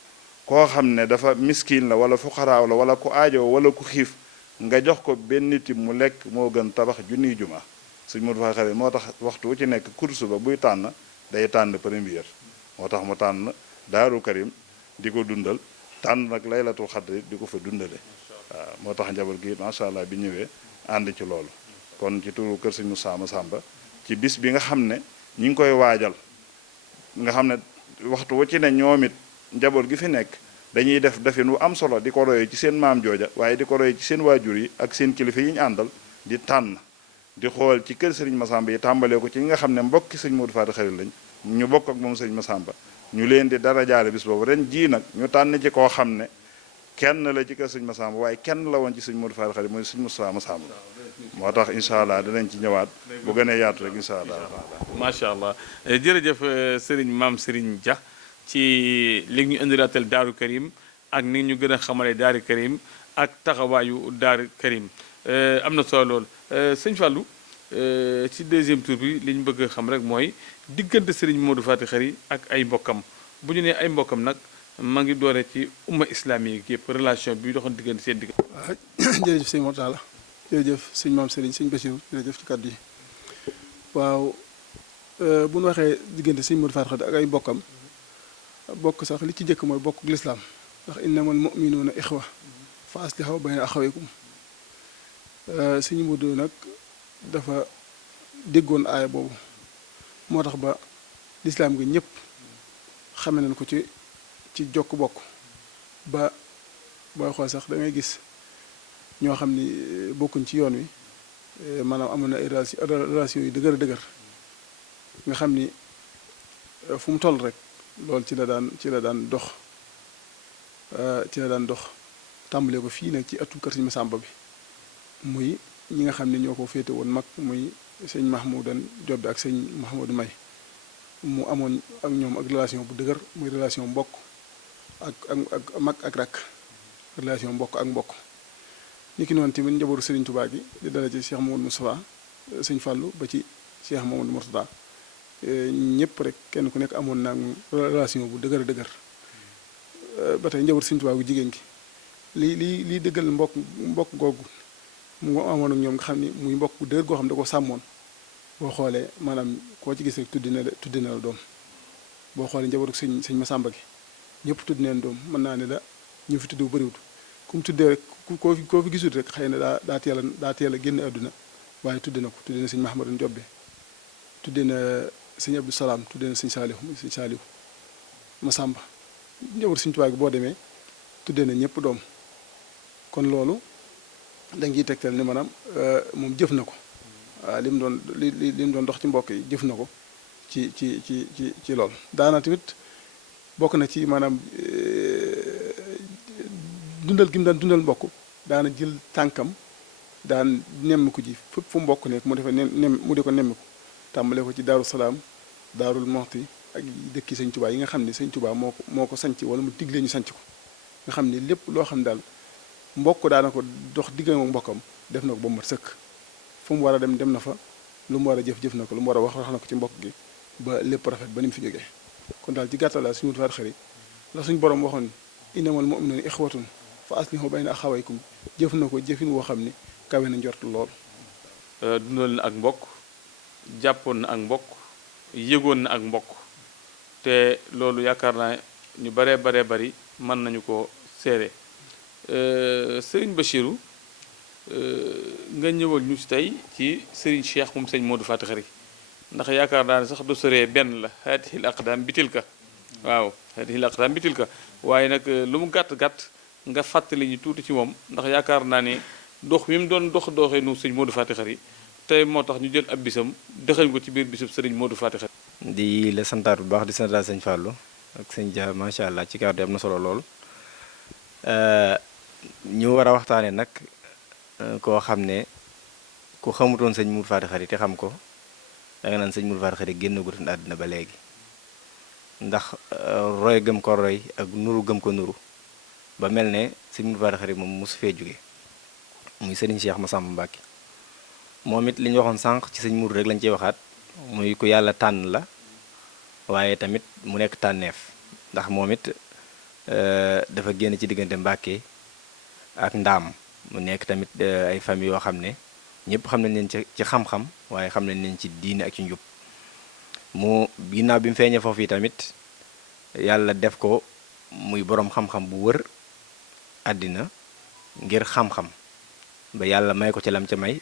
koo xam ne dafa miskin la wala fuqaraaw la wala ku aajo wala ku xiif nga jox ko benn type mu lekk moo gën tabax junniy juma Sëñ Modou Faty Khary moo tax waxtu wu ci nekk course ba buy tànn day tànn première moo tax mu tànn Daaru Karim di ko dundal tànn nag laylatul xadri di ko fa dundale waaw moo tax njaboot gi macha allah bi ñëwee ànd ci loolu kon ci turu kër Sëñ Moussa Massamba ci bis bi nga xam ne ñi ngi koy waajal nga xam ne waxtu wu ci ne ñoom it njaboot gi fi nekk dañuy def defin wu am solo di ko royee ci seen maam jooja waaye di ko royee ci seen waajur yi ak seen kilifa yi ñu àndal di tànn di xool ci kër Sëriñ Massamba yi tàmbalee ko ci ñi nga xam ne mbokki Sëñ Modou Faty Khary lañ ñu bokk ak moom Sëriñ Massamba ñu leen di dara jaale bis boobu ren jii nag ñu tànn ci koo xam ne kenn la ci kër Sëñ Massamba waaye kenn la woon ci Sëñ Modou Faty Khary mooy Sëñ Moussa Massamba moo tax incha allah dinañ ci ñëwaat bu gënee yaatu rek incha allah. macha allah jërëjëf Serigne Mame Serigne Dia ci li ñu indilaatal Daaru Karim ak ni ñu gën a xamale Daaru Karim ak taxawaayu Daaru Karim am na solo lool sëñ Fallou ci deuxième tour bi li ñu bëgg a xam rek mooy diggante Serigne Modou Faty Khary ak ay mbokkam bu ñu nee ay mbokkam nag ma ngi doore ci umma islamique yëpp relation bi doxoon diggante seen diggante. waaw jërëjëf sëñ Mortalla jërëjëf sëñ Mame Serigne sëñ Bassirou jërëjëf ci kàddu yi waaw bu ñu waxee diggante sëñ Modou Faty Khary ak ay mbokkam bokk sax li ci njëkk mooy bokk lislaam ndax innamal mu'minuuna ixwa fa aslihu bayna axawaykum sëñ Modou nag dafa déggoon aaya boobu moo tax ba lislaam gi ñëpp xame nañ ko ci jokk bokk ba booy xool sax da ngay gis ñoo xam ni bokkuñ ci yoon wi maanaam amoon na ay relation yu dëgër nga xam ni fu mu toll rek loolu ci la daan dox tàmbalee ko fii nag ci atu kër Sëñ Massamba bi muy ñi nga xam ne ñoo ko féete woon mag muy sëñ Mahmoudan Jobbe ak sëñ Mahmoudou May mu amoon ak ñoom ak relation bu dëgër muy relation mbokk ak mag ak rakk relation mbokk ak mbokk ni ki noonu tamit njabootu Serigne Touba gi di dala ci Cheikh Mamadou Moustapha sëñ Fallou ba ci Cheikh Mamadou Mourtada ñëpp rek kenn ku nekk amoon naa relation bu dëgër ba tey njabootu Serigne Touba gu jigéen gi lii dëggal mbokk googu mu amoon ak ñoom nga xam ni muy mbokk bu dëgër goo xam ne da ko sàmmoon boo xoolee maanaam koo ci gis rek tuddi na la doom boo xoolee njabootu sëñ Massamba gi ñëpp tudd neen doom mën naa ne la ñu fi tudd bu bëriwut ku mu tuddee rek koo fi gisul rek xëy na daa teel a génn àdduna waaye tudde na sëñ Mahamadan Jobbe tudde na sëñ Abdou Salaam tudde na sëñ Saalihu Massamba njabootu sëñ Tuubaa gi boo demee tudde na ñëpp doom kon loolu da ngiy tegtal ni maanaam moom jëf na ko waaw li mu doon dox ci mbokk yi jëf na ko ci loolu daana tamit bokk na ci maanaam dundal gi mu daan dundal mbokk daana jël tànkam daan nemmiku ji fépp fu mbokk nekk mu di ko nemmiku tàmbale ko ci Daaru Salaam Daarul Muxti ak dëkki Sëñ Tuubaa yi nga xam ne Sëñ Tuubaa moo ko sanc wala mu digle ñu sanc ko nga xam ni lépp loo xam daal mbokk daana ko dox diggam ak mbokkam def na ko ba mu mat sëkk fu mu war a dem dem na fa lu mu war a jëf na ko lu mu war a wax na ko ci mbokk gi ba lépp rafet ba ni mu fi jógee kon daal ci gàttal daal suñu Modou Faty Khary la suñu borom waxoon innamal mu'minuuna ixwatun fa aslihu bayna axawaykum jëf na ko jëfin woo xam ni kawe na njort lool. dundal na ak mbokk jàppoon na ak mbokk yëgoon na ak mbokk te loolu yaakaar naa ñu baree bari mën nañu ko seere Serigne Bachirou nga ñëwal ñu si tey ci Serigne Cheikh moom sëñ Modou Faty Khary ndax yaakaar naa ne sax du soree benn la haatihil aqdaam bitil ka waaw haatihil aqdaam bitil ka waaye nag lu mu gàtt nga fàttali ñu tuuti ci moom ndax yaakaar naa ne dox mi mu doon doxee nu sëñ Modou Faty Khary tey moo tax ñu jël ab bisam dëxañ ko ci biir bisub Serigne Modou Faty Khary. di la santaat bu baax di santaat sëñ Fallou ak sëñ Dia macha allah ci kàddu am na solo lool ñu war a waxtaanee nag koo xam ne ku xamutoon sëñ Modou Faty Khary te xam ko da nga naan sëñ Modou Faty Khary génn gutoon àddina ba léegi ndax roy gëm ko roy ak nuru gëm ko nuru ba mel ne sëñ Modou Faty Khary moom mosu fee jóge muy Serigne Cheikh Massamba Mbacké moom it li ñu waxoon sànq ci sëñ Modou rek lañ ciy waxaat muy ku yàlla tànn la waaye tamit mu nekk tànneef ndax moom it dafa génn ci diggante Mbacké ak Ndaam mu nekk tamit ay famille yoo xam ne ñëpp xam nañ leen ci xam-xam waaye xam nañ leen ci diine ak ci njub mu ginnaaw bi mu feeñee foofu yi tamit yàlla def ko muy boroom xam-xam bu wër àddina ngir xam-xam ba yàlla may ko ci lam ca may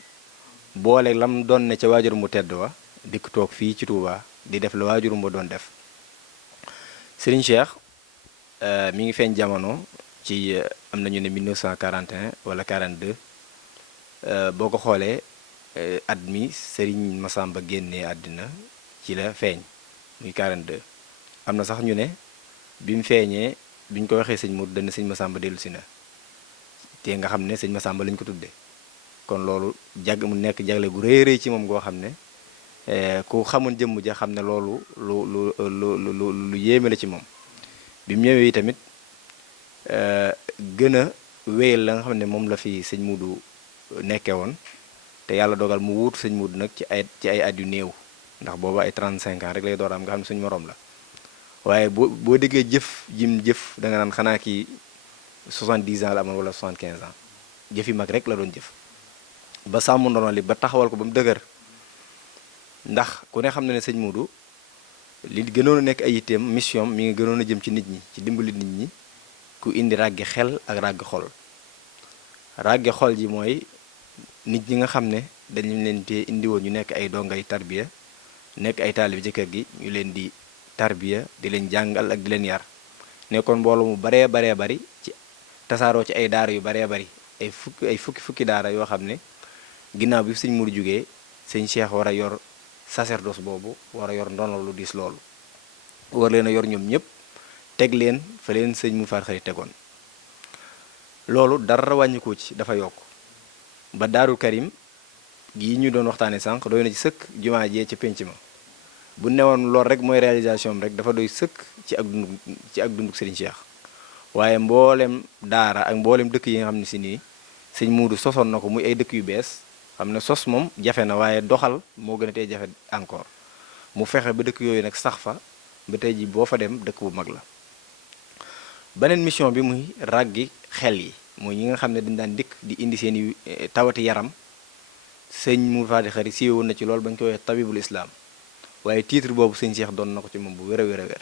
boole lam doon ne ca waajur mu tedd wa dikk toog fii ci Touba di def la waajur mu doon def Serigne Cheikh mi ngi feeñ jamono ci am nañu ne 1941 wala 42 boo ko xoolee at mi Serigne Massamba génnee àddina ci la feeñ muy 42 am na sax ñu ne bi mu feeñee bi ñu ko waxee sëñ Modou dana sëñ Massamba dellu si na te nga xam ne sëñ Massamba lañ ko tuddee kon loolu mu nekk jagle gu rëy rëy ci moom goo xam ne ku xamoon jëmm ja xam ne loolu lu yéeme la ci moom bi mu ñëwee tamit gën a wéyal la nga xam ne moom la fi sëñ Modou nekkee woon te yàlla dogal mu wuutu sëñ Modou nag ci ay at yu néew ndax booba ay 35 ans rek lay door am nga xam ne suñu moroom la waaye boo déggee jëf jëf da nga naan xanaa kii 70 ans la amoon wala 75 ans jëf yi mag rek la doon jëf ba sàmm ndono li ba taxawal ko ba mu dëgër ndax ku ne xam na ne sëñ Modou li gënoon a nekk ay yitteem mission mi ngi gënoon a jëm ci nit ñi ci dimbali nit ñi ku indi ràggi xel ak ràggi xol ràggi xol ji mooy nit ñi nga xam ne dañu leen te indi woon ñu nekk ay dongay tarbiya nekk ay taalibe ci kër gi ñu leen di tarbiya di leen jàngal ak di leen yar nekkoon mbooloo mu baree bari ci tasaaroo ci ay daara yu baree bari ay fukki daara yoo xam ne ginnaaw bi sëñ Modou jógee sëñ Cheikh war a yor sacerdoce boobu war a yor ndono lu diis loolu war leen a yor ñoom ñëpp teg leen fa leen sëñ Modou Faty Khary tegoon loolu dara wàññikoo ci dafa yokk ba Daarul Karim gii ñu doon waxtaane sànq doy na ci sëkk jumaa jee ca pénc ma bu newoon loolu rek mooy réalisation rek dafa doy sëkk ci ak dunduk Serigne Cheikh waaye mboolem daara ak mboolem dëkk yi nga xam ne si nii sëñ Modou sosoon na ko muy ay dëkk yu bees xam ne sos moom jafe na waaye doxal moo gën a tey jafe encore mu fexe ba dëkk yooyu nag sax fa ba tey ji boo fa dem dëkk bu mag la beneen mission bi muy ràggi xel yi mooy ñi nga xam ne dañ daan dikk di indi seeni tawati yaram sëñ Modou Faty Khary siiwe woon na ci loolu bañ koy waxee tabibul islam waaye titre boobu sëñ Cheikh doon na ko ci moom bu wér a wér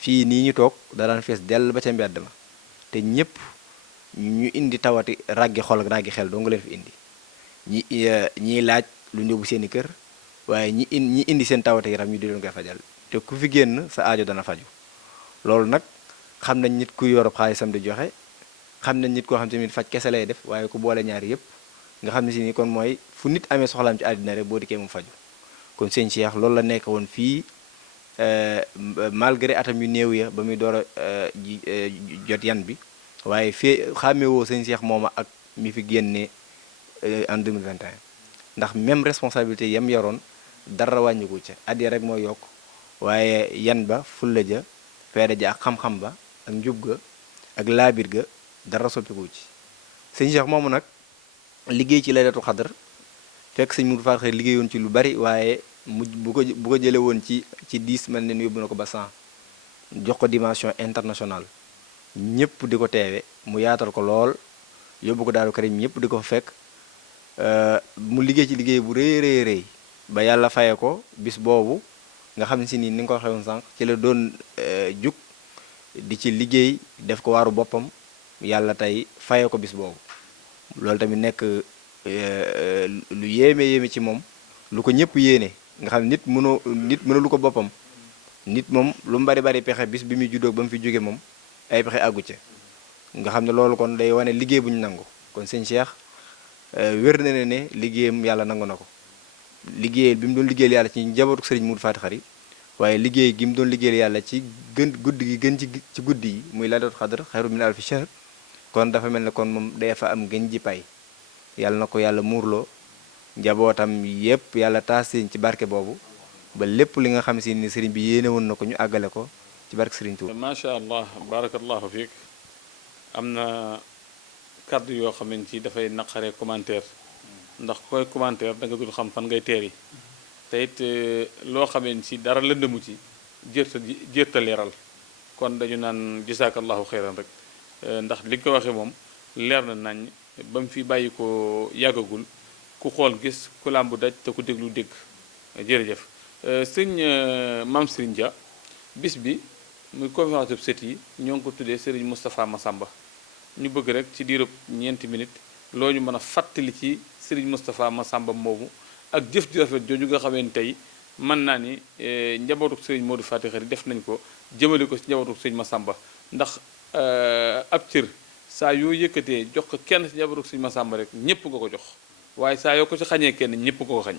fii nii ñu toog da daan fees dell ba ca mbedd ma te ñëpp ñu indi tawati ràggi xol ak ràggi xel doo nga leen fi indi ñiy laaj lu ñëbbu seeni kër waaye ñi indi seen tawati yaram ñu di leen koy fajal te ku fi génn sa aajo dana faju loolu nag xam nañ nit ku yorob xaalisam di joxe xam nañ nit koo xam tamit faj kese lay def waaye ku boole ñaari yëpp nga xam ne si ni kon mooy fu nit amee soxlaam ci àddina rek boo dikkee mu faju kon sëñ Cheikh loolu la nekk woon fii malgré atam yu néew ya ba muy door a jot yan bi waaye fii xàmmewoo sëñ Cheikh mooma ak mi fi génne en 2021 ndax même responsabilité yam yoroon dara wàññiku ca at ya rek mooy yokk waaye yan ba fulla ja feere ja ak xam-xam ba ak njub ga ak laabir ga dara soppiku ci. sëñ Cheikh moomu nag liggéey ci laylatul xadar fekk sëñ Modou Faty Khary liggéeyoon ci lu bari waaye bu ko jële woon ci 10 mel ne yóbbu na ko ba 100 jox ko dimension internationale ñëpp di ko teewe mu yaatal ko lool yóbbu ko Daaru Karim ñëpp di ko fa fekk mu liggéey ci liggéey bu rëy rëy ba yàlla faye ko bis boobu nga xam ne si nii ni nga ko waxee woon sànq ci la doon jug di ci liggéey def ko waaru boppam yàlla tey faye ko bis boobu loolu tamit nekk lu yéeme ci moom lu ko ñëpp yéene nga xam nit mënulu ko boppam nit moom lu mu bari pexe bis bi muy juddoo ba mu fi jóge moom ay pexe àggu ca nga xam ne loolu kon day wane liggéey bu ñu nangu kon sëñ Cheikh wér na ne liggéeyam yàlla nangu na ko liggéey bi mu doon liggéeyal yàlla ci njabootu sëriñ Modou Faty Khary waaye liggéey gi mu doon liggéeyal yàlla ci guddi gi gën ci guddi yi muy laylatul xadr xayru min alfi shahr kon dafa mel ne kon moom day fa am gën ji pay yàlla na ko yàlla muurloo njabootam yépp yàlla taas ci barke boobu ba lépp li nga xam si ni sëriñ bi yéene woon na ko ñu àggale ko ci barke sëriñ Tuuba. macha allah barakallahu fiik am na kàddu yoo xam ne ci dafay naqaree commentaire ndax koy commentaire da nga dul xam fan ngay teeri te it loo xamee ni si dara lëndëmu ci jërta leeral kon dañu naan jisaakallahu xeyran rek ndax li nga ko waxee moom leer na nañ ba mu fi bàyyi ko yàggagul ku xool gis ku làmbu daj te ku déglu dégg jërëjëf sëñ Mame Serigne Dia bis bi muy conférence de set yi ñoo ngi ko tuddee Serigne Moustapha Massamba ñu bëgg rek ci diirub ñeenti minutes loo ñu mën a fàttali ci Serigne Moustapha Massamba moomu ak jëf ju rafet jooju nga xamee ni tey mën naa ni njabootu Serigne Modou Faty Khary def nañ ko jëmale ko ci njabootu Serigne Massamba ndax ab cër saa yoo yëkkatee jox ko kenn ci njabootu Serigne Massamba rek ñëpp nga ko jox waaye saa yoo ko ci xañee kenn ñëpp nga ko xañ.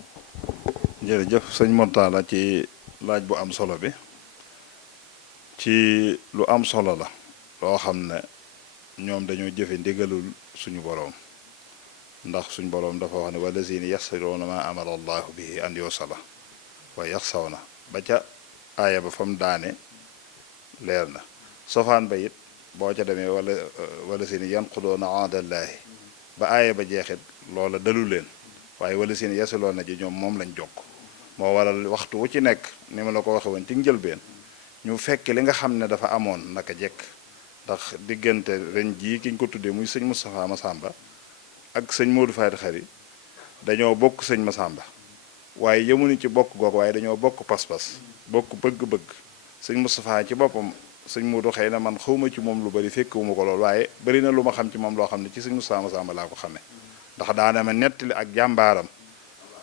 jërëjëf sëñ Mortalla ci laaj bu am solo bi ci lu am solo la loo xam ne ñoom dañoo jëfe ndigalul suñu boroom ndax suñu boroom dafa wax ne walazina yaxsiruuna ma amara allahu bihi an yusala wa yaxsawna ba ca aaya ba fa mu daane leer na sofaan ba it boo ca demee walazina yanquduuna ahdallaahi ba aaya ba jeexit loola dalu leen waaye walazina yasiluuna ji ñoom moom lañ jokk moo waral waxtu wu ci nekk ni ma la ko waxe woon ci njëlbeen ñu fekk li nga xam ne dafa amoon naka jekk ndax diggante ren jii ki ñu ko tuddee muy sëñ Moustapha Massamba ak sëñ Modou Faty Khary dañoo bokk sëñ Massamba waaye yemuñu ci bokk googu waaye dañoo bokk pas-pas bokk bëgg-bëgg sëñ Moustapha ci boppam sëñ Modou xëy na man xawma ci moom lu bari fekkewuma ko lool waaye bari na lu ma xam ci moom loo xam ne ci sëñ Moustapha Massamba laa ko xamee ndax daana ma nettali ak jàmbaaram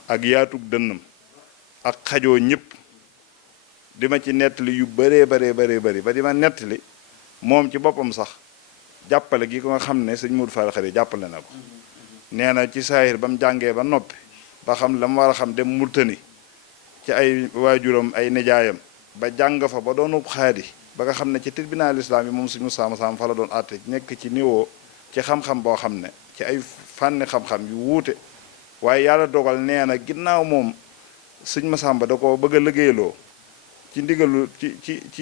ak yaatug dënnam ak xajoo ñëpp di ma ci nettali yu bëree bëri ba di ma nettali moom ci boppam sax jàppale gi ko nga xam ne sëñ Modou Faty Khary jàppale na ko nee na ci saahir ba mu jàngee ba noppi ba xam la mu war a xam dem Murtani ci ay waajuram ay nijaayam ba jàng fa ba doonub xaadi ba nga xam ne ci tribunal islam yi moom sëñ Moustapha Massamba fa la doon àtte nekk ci niveau ci xam-xam boo xam ne ci ay fànni xam-xam yu wuute waaye yàlla dogal nee na ginnaaw moom sëñ Massamba da ko bëgg a liggéeyloo ci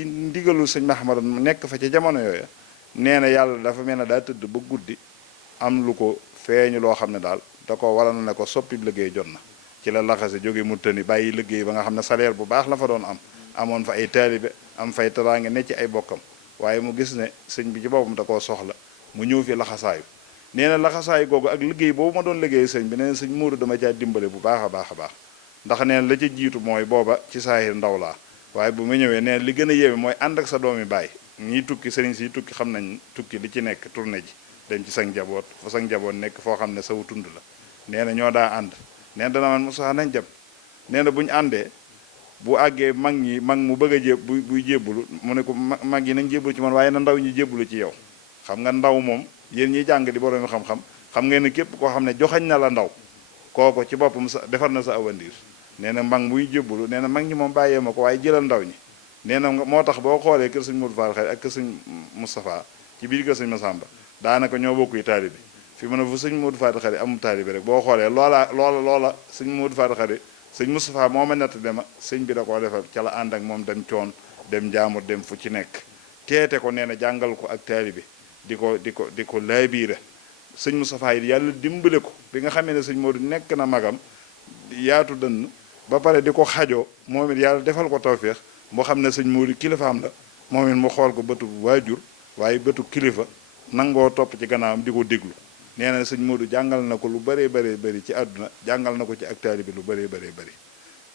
ndigalu sëñ Mahamad mu nekk fa ci jamono yooya nee na yàlla dafa mel ne daa tëdd ba guddi am lu ko feeñu loo xam ne daal da ko waral na ne ko soppi liggéey jot na ci la laxase jóge Murtani bàyyi liggéey ba nga xam ne salaire bu baax la fa doon am amoon fa ay taalibe am fay teraange ne ci ay bokkam waaye mu gis ne sëñ bi ci boppam da koo soxla mu ñëw fi laxasaayu nee na laxasaayu googu ak liggéey boobu ma doon liggéey sëñ bi nee na sëñ Mourou dama caa dimbale bu baax a baax ndax nee na la ca jiitu mooy booba ci saahir ndaw laa waaye bu ma ñëwee nee na li gën a yéeme mooy ànd ak sa doomi baay ñiy tukki sëriñ si tukki xam nañ tukki li ci nekk tournée ji dem ci sang njaboot fa sang njaboot nekk foo xam ne sawu tund la nee na ñoo daa ànd nee na dana man Moussa nañ dem nee na bu ñu àndee bu àggee mag mu bëgg a buy jébbulu mu ne ko mag yi nañ jébbulu ci man waaye na ndaw ñi jébbulu ci yow xam nga ndaw moom yéen ñiy jàng di boroomi xam-xam xam ngeen ne képp koo xam ne joxañ na la ndaw kooko ci boppam sa defar na sa avenir nee na mag muy jébbulu nee na mag ñi moom bàyyee ma ko waaye jëlal ndaw ñi nee na moo tax boo xoolee kër sëñ Modou Faty Khary ak kër sëñ Moustapha ci biir kër sëñ Massamba daanaka ñoo bokk yi taalibe fi mu ne fu sëñ Modou Faty Khary amul taalibe rek boo xoolee loola sëñ Modou Faty Khary sëñ Moustapha moo ma nett dema sëñ bi da koo defal ca la ànd ak moom dem coon dem njaamur dem fu ci nekk teete ko nee na jàngal ko ak taalibe di ko laabiire. sëñ Moustapha yi yàlla dimbale ko bi nga xamee ne sëñ Modou nekk na magam yaatu dënn ba pare di ko xajoo moom it yàlla defal ko tawféex moo xam ne sëñ Modou kilifaam la moom it mu xool ko bëtu waajur waaye bëtu kilifa nangoo topp ci gannaawam di ko déglu. nee na sëñ Modou jàngal na ko lu bëree bëri ci àdduna jàngal na ko ci ak taalibe bi lu bëree bëri.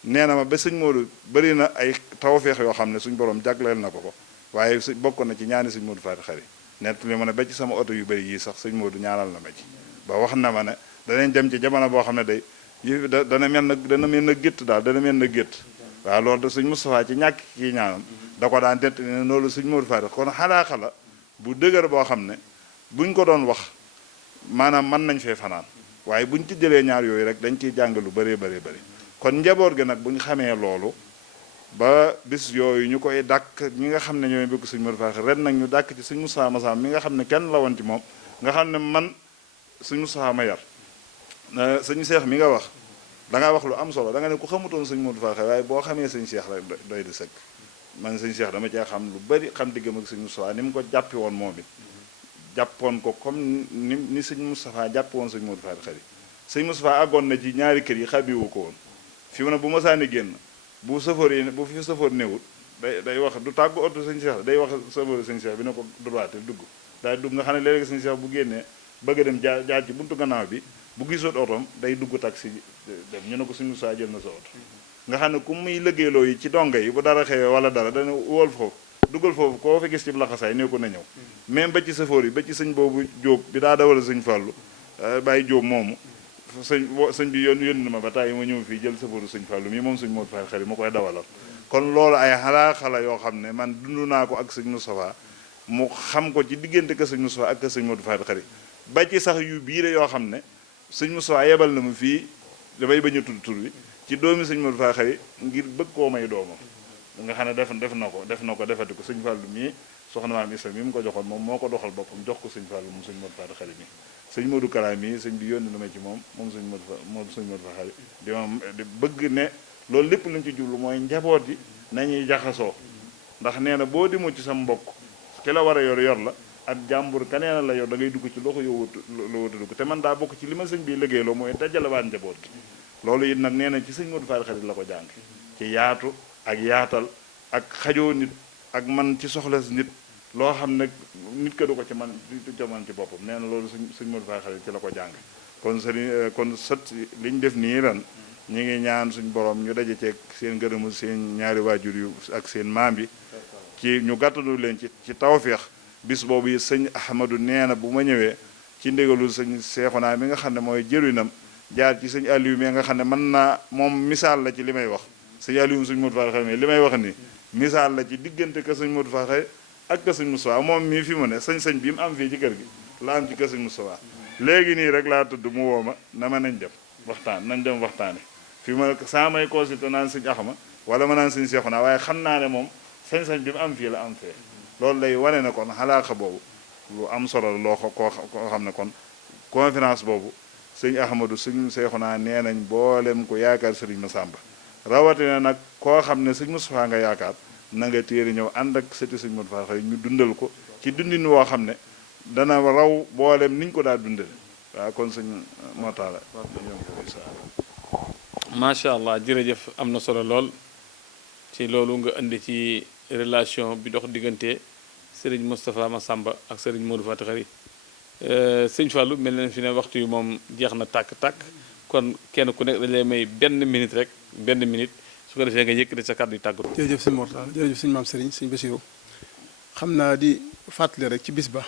nee na ma ba sëñ Modou bëri na ay tawféex yoo xam ne suñ borom jagleel na ko waaye bokk na ci ñaani sëñ Modou Faty Khary nett li ma ne ba ci sama oto yu bëri yii sax sëñ Modou ñaanal na ma ci ba wax na ma ne danañ dem ci jamono boo xam ne day dana mel na gétt daal dana mel na gétt waaw loolu da sëñ Moustapha ci ñàkk kii ñaanam da ko daan nett ne loolu sëñ Modou Faty kon xalaaxa la bu dëgër boo xam ne buñ ko doon wax maanaam mën nañ fee fanaan waaye buñ ci jëlee ñaar yooyu rek dañ ciy jàng lu bëree bëri kon njaboot gi nag buñ xamee loolu ba bis yooyu ñu koy dàkk ñi nga xam ne ñooy bëgg sëñ Modou Faty ren nag ñu dàkk ci sëñ Moustapha Massam mi nga xam ne kenn la woon ci moom nga xam ne man sëñ Moustapha ma yar sëñ Cheikh mi nga wax da ngaa wax lu am solo da nga ne ku xamutoon sëñ Modou Faty waaye boo xamee sëñ Cheikh rek doy di sëkk man sëñ Cheikh dama cee xam lu bari xam diggam ak sëñ Moustapha ni mu ko jàppi woon moom it jàppoon ko comme ni sëñ Moustapha jàppi woon sëñ Modou Faty Khary sëñ Moustapha àggoon na ci ñaari kër yi xabiwu ko woon fi mu ne bu masaani génn bu safoor yi bu fi safoor newut day wax du tàggu oto sëñ Cheikh day wax safoor sëñ Cheikh bi ne ko droite dugg daay dugg nga xam ne léegi sëñ Cheikh bu génnee bëgg a dem jaar ci buntu gannaaw bi bu gisoot otoom day dugg taxi dem ñu ne ko sëñ Moustapha jël na sa oto nga xam ne ku muy liggéeyloo yi ci donga yi bu dara xewee wala dara dana wóol foofu dugal foofu koo fi gis ci laxasaay ne ko na ñëw même ba ci safoor yi ba ci sëñ boobu Jóob bi daa dawal sëñ Fàllu bàyyi Jóob moomu sëñ bi yónni ma ba tàyyi ma ñëw fii jël safooru sëñ Fàllu mi moom sëñ Modou Faty Khary ma koy dawalal kon loolu ay xala yoo xam ne man dund naa ko ak sëñ Moustapha mu xam ko ci diggante ka sëñ Moustapha ak ka sëñ Modou Faty Khary ba ci sax yu biire yoo xam ne sëñ Moustapha yebal na ma fii damay bañ a tudd tur bi ci doomi sëñ Modou Faty Khary ngir bëgg koo may doomam nga xam ne def na ko defati ko sëñ Fàllu mii soxna maam Isa mi mu ko joxoon moom moo ko doxal boppam jox ko sëñ Fàllu moom sëñ Modou Faty Khary mi sëñ Modou Kara mi sëñ bi yónni na ma ci moom sëñ Modou Faty Khary di bëgg ne loolu lépp luñ ci jublu mooy njaboot yi nañuy jaxasoo ndax nee na boo dimu ci sa mbokk ki la war a yor la ak jàmbur kaneena la yor da ngay dugg ci loxo yow loo wut dugg te man daa bokk ci li ma sëñ bi liggéeyloo mooy dajalewaat njaboot gi loolu it nag nee na ci sëñ Modou Faty Khary la ko jàng ci yaatu ak yaatal ak xajoo nit ak man ci soxla nit loo xam ne nit ka du ko ci man ci boppam nee na loolu sëñ Modou Faty Khary ci la ko jàng kon sët liñ def nii ren ñu ngi ñaan suñ borom ñu daje ceeg seen ngërëmu seen ñaari waajur yu ak seen maam bi ci ñu gàttanu leen ci tawféex bis boobu yi sëñ Ahmadou nee na bu ma ñëwee ci ndigalul sëñ Seexuna mi nga xam ne mooy jëriñam jaar ci sëñ Aliou mi nga xam ne mën naa moom misaal la ci li may wax sëñ Aliou sëñ Modou Faty Khary li may wax ni misaal la ci diggante ka sëñ Modou Faty Khary ak ka sëñ Moustapha moom mii fi mu ne sañ-sañ bi mu am fii ci kër gi la am ci ka sëñ Moustapha léegi nii rek laa tudd mu woo ma na ma nañ dem waxtaane fi ma saa may consulté naan sëñ Axma wala ma naan sëñ Seexuna waaye xam naa ne moom sañ-sañ bi mu am fii la am fee loolu lay wane ne kon xalaaxa boobu lu am solo la loo koo xam ne kon conférence boobu sëñ Ahmadou sëñ Seexuna nee nañ boolem ko yaakaar sëriñ Massamba rawatina nag koo xam ne sëñ Moustapha nga yaakaar na nga téeri ñëw ànd ak sëti sëñ Modou Faty Khary ñu dundal ko ci dundin woo xam ne dana raw boolem niñ ko daa dundale waaw kon sëñ Mortalla macha allah jërëjëf am na solo lool ci loolu nga indi ci relation bi dox diggante sëriñ Moustapha Massamba ak sëriñ Modou Faty Khary sëñ Fallou mel na fi ne waxtu yi moom jeex na tàkk-tàkk kon kenn ku nekk dañ lay may benn minute su ko defee nga yëkkati sa kàddu yu tàggatu. jërëjëf sëñ Mortalla jërëjëf sëñ maam Serigne sëñ Bassirou xam naa di fàttali rek ci bis ba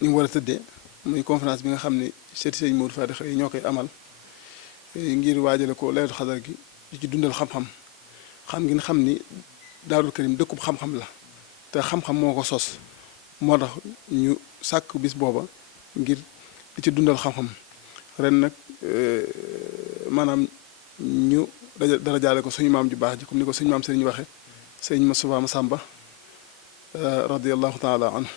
ni mu war a tëddee muy conférence bi nga xam ne seeti sëñ Modou Faty Khary ñoo koy amal ngir waajale ko laylatul xadar gi di ci dundal xam-xam ngeen xam ni Daarul Karim dëkkub xam-xam la te xam-xam moo ko sos moo tax ñu sàkk bis booba ngir di ci dundal xam-xam ren nag maanaam ñu dara jaale ko suñu maam ju baax ji comme ni ko suñu maam Serigne waxe sëñ Moustapha Massamba radiyallahu taala anhu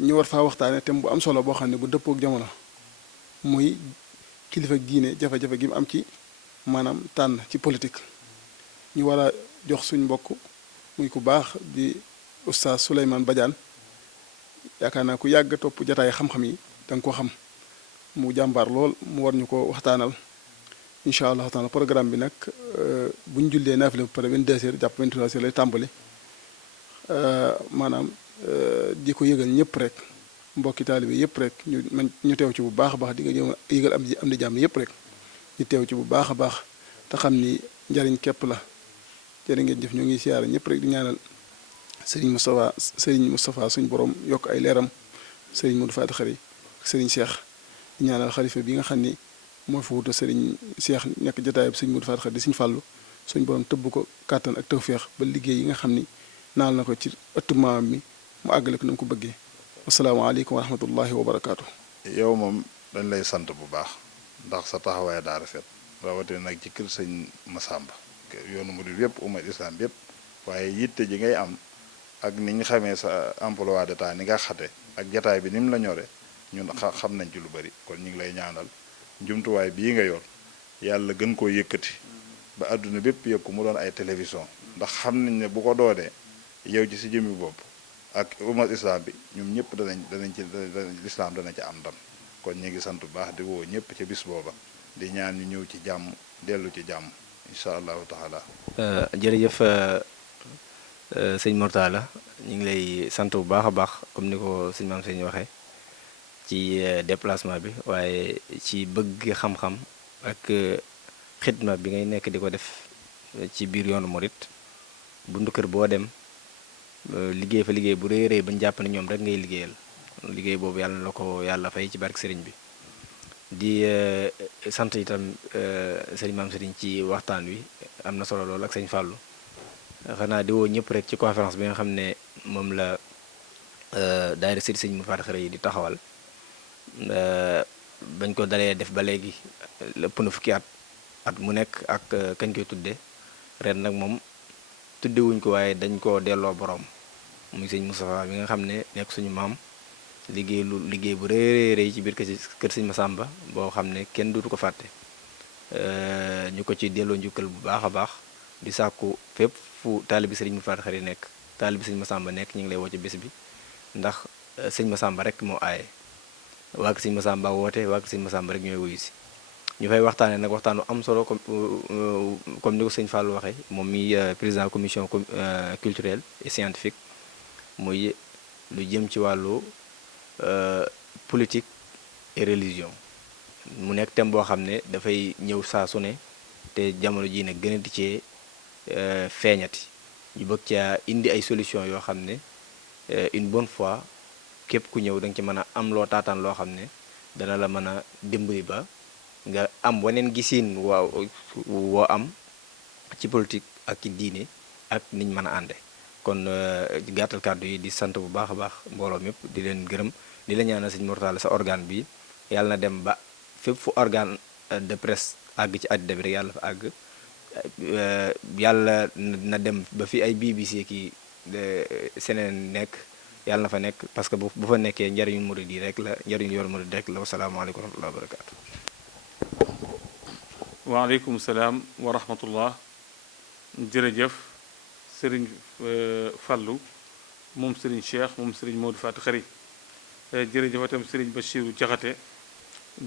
ñu war faa waxtaane thème bu am solo boo xam ne bu dëppook jamono muy kilifa diine jafe-jafe gi mu am ci maanaam tànn ci politique ñu war a jox suñ mbokk muy ku baax di oustaz Souleymane Badiane yaakaar naa ku yàgg topp jataay xam-xam yi da nga ko xam mu jàmbaar lool mu war ñu ko waxtaanal incha allah taala. programme bi nag bu ñu jullee naafila ba pare 22h jàpp 23h lay tàmbali maanaam di ko yëgal ñëpp rek mbokki taalibe yëpp rek ñu teew ci bu baax a baax di nga ñëw yëgal am di jàmm yëpp rek ñu teew ci bu baax a baax te xam ni njariñ képp la. jërë ngeen jëf ñoo ngi siyaara ñëpp rek di ñaanal Serigne Moustapha suñ borom yokk ay leeram Serigne Modou Faty Khary ak Serigne Cheikh di ñaanal xalifa bi nga xam ni moo fi wutu Serigne Cheikh nekk jotaayam Serigne Modou Faty Khary di Serigne Fallou suñ borom tëbb ko kàttan ak tawféex ba liggéey yi nga xam ni naal na ko ci ëttu maam mi mu àggale ko na mu ko bëggee. asalaamaaleykum wa rahmatullahi wa barakaatu. yow moom dañ lay sant bu baax ndax sa taxawaay daa rafet rawatina nag ci kër sëñ Massamba yoonu murid yëpp umma islam yëpp waaye yitte ji ngay am ak ni ñu xamee sa emploi d'état ni nga xate ak jataay bi ni mu la ñore ñun xam nañ ci lu bari kon ñu ngi lay ñaanal njumtuwaay bii nga yor yàlla gën koo yëkkati ba àdduna bépp yëg ko mu doon ay télévision ndax xam nañ ne bu ko doonee yow ci si jëmmi bopp ak umma islam bi ñoom ñëpp danañ ci lislaam dana ci am ndam kon ñu ngi sant bu baax di woo ñëpp ci bis booba di ñaan ñu ñëw ci jàmm dellu ci jàmm incha allahu taala. jërëjëf sëñ Mortalla ñu ngi lay sant bu baax a baax comme ni ko sëñ maam sëñ waxee ci déplacement bi waaye ci bëgg xam-xam ak xidma bi ngay nekk di ko def ci biir yoonu murit buntu kër boo dem liggéey fa liggéey bu rëy rëy bañ jàpp ne ñoom rek ngay liggéeyal liggéey boobu yàlla na la ko yàlla fay ci barke sëriñ bi. di sant itam sëriñ maam sëriñ ci waxtaan wi am na solo lool ak sëñ Fallou xanaa di woo ñëpp rek ci conférence bi nga xam ne moom la daayira sëñ Modou Faty Khary yi di taxawal bañ ko dalee def ba léegi ëpp na fukki at mu nekk ak kañ koy tudde ren nag moom tuddewuñ ko waaye dañ koo delloo borom muy sëñ Moustapha bi nga xam ne nekk suñu maam liggéey bu rëy ci biir kër sëñ Massamba boo xam ne kenn dootu ko fàtte ñu ko ci delloo njukkal bu baax a baax di sàkku fépp fu taalibi sëriñ Modou Faty Khary nekk taalibi sëñ Massamba nekk ñu ngi lay woo ci bés bi ndax sëñ Massamba rek moo aaye waa sëñ Massamba woote waa sëñ Massamba rek ñooy wuyu si ñu fay waxtaanee nag waxtaanu am solo comme ni ko sëñ Fallou waxee moom mi président commission culturelle et scientifique muy lu jëm ci wàllu politique et religion mu nekk thème boo xam ne dafay ñëw saa su ne te jamono ji nag gën a di cee feeñati ñu bëgg caa indi ay solution yoo xam ne une bonne fois képp ku ñëw da nga ci mën a am loo taataan loo xam ne dana la mën a dimbali ba nga am waneen gisiin woo am ci politique ak ci diine ak niñ mën a ànde kon gàttal kàddu yi di sant bu baax a baax mbooloo mépp di leen gërëm di la ñaanal sëñ Mortalla sa organe bi yàlla na dem ba fépp fu organe de presse àgg ci àddina bi rek yàlla fa àgg yàlla na dem ba fi ay BBC ki seneen nekk yàlla na fa nekk parce que bu fa nekkee njariñu murid yi rek la njariñu yoonu murid rek la wasalaamaaleykum wa rahmatullahi wa barakaatu. waaleykum salaam wa rahmatullah jërëjëf sëriñ Fallou moom sëriñ Cheikh moom sëriñ Modou Faty Khary jërëjëf itam sëriñ Bachirou Diakhaté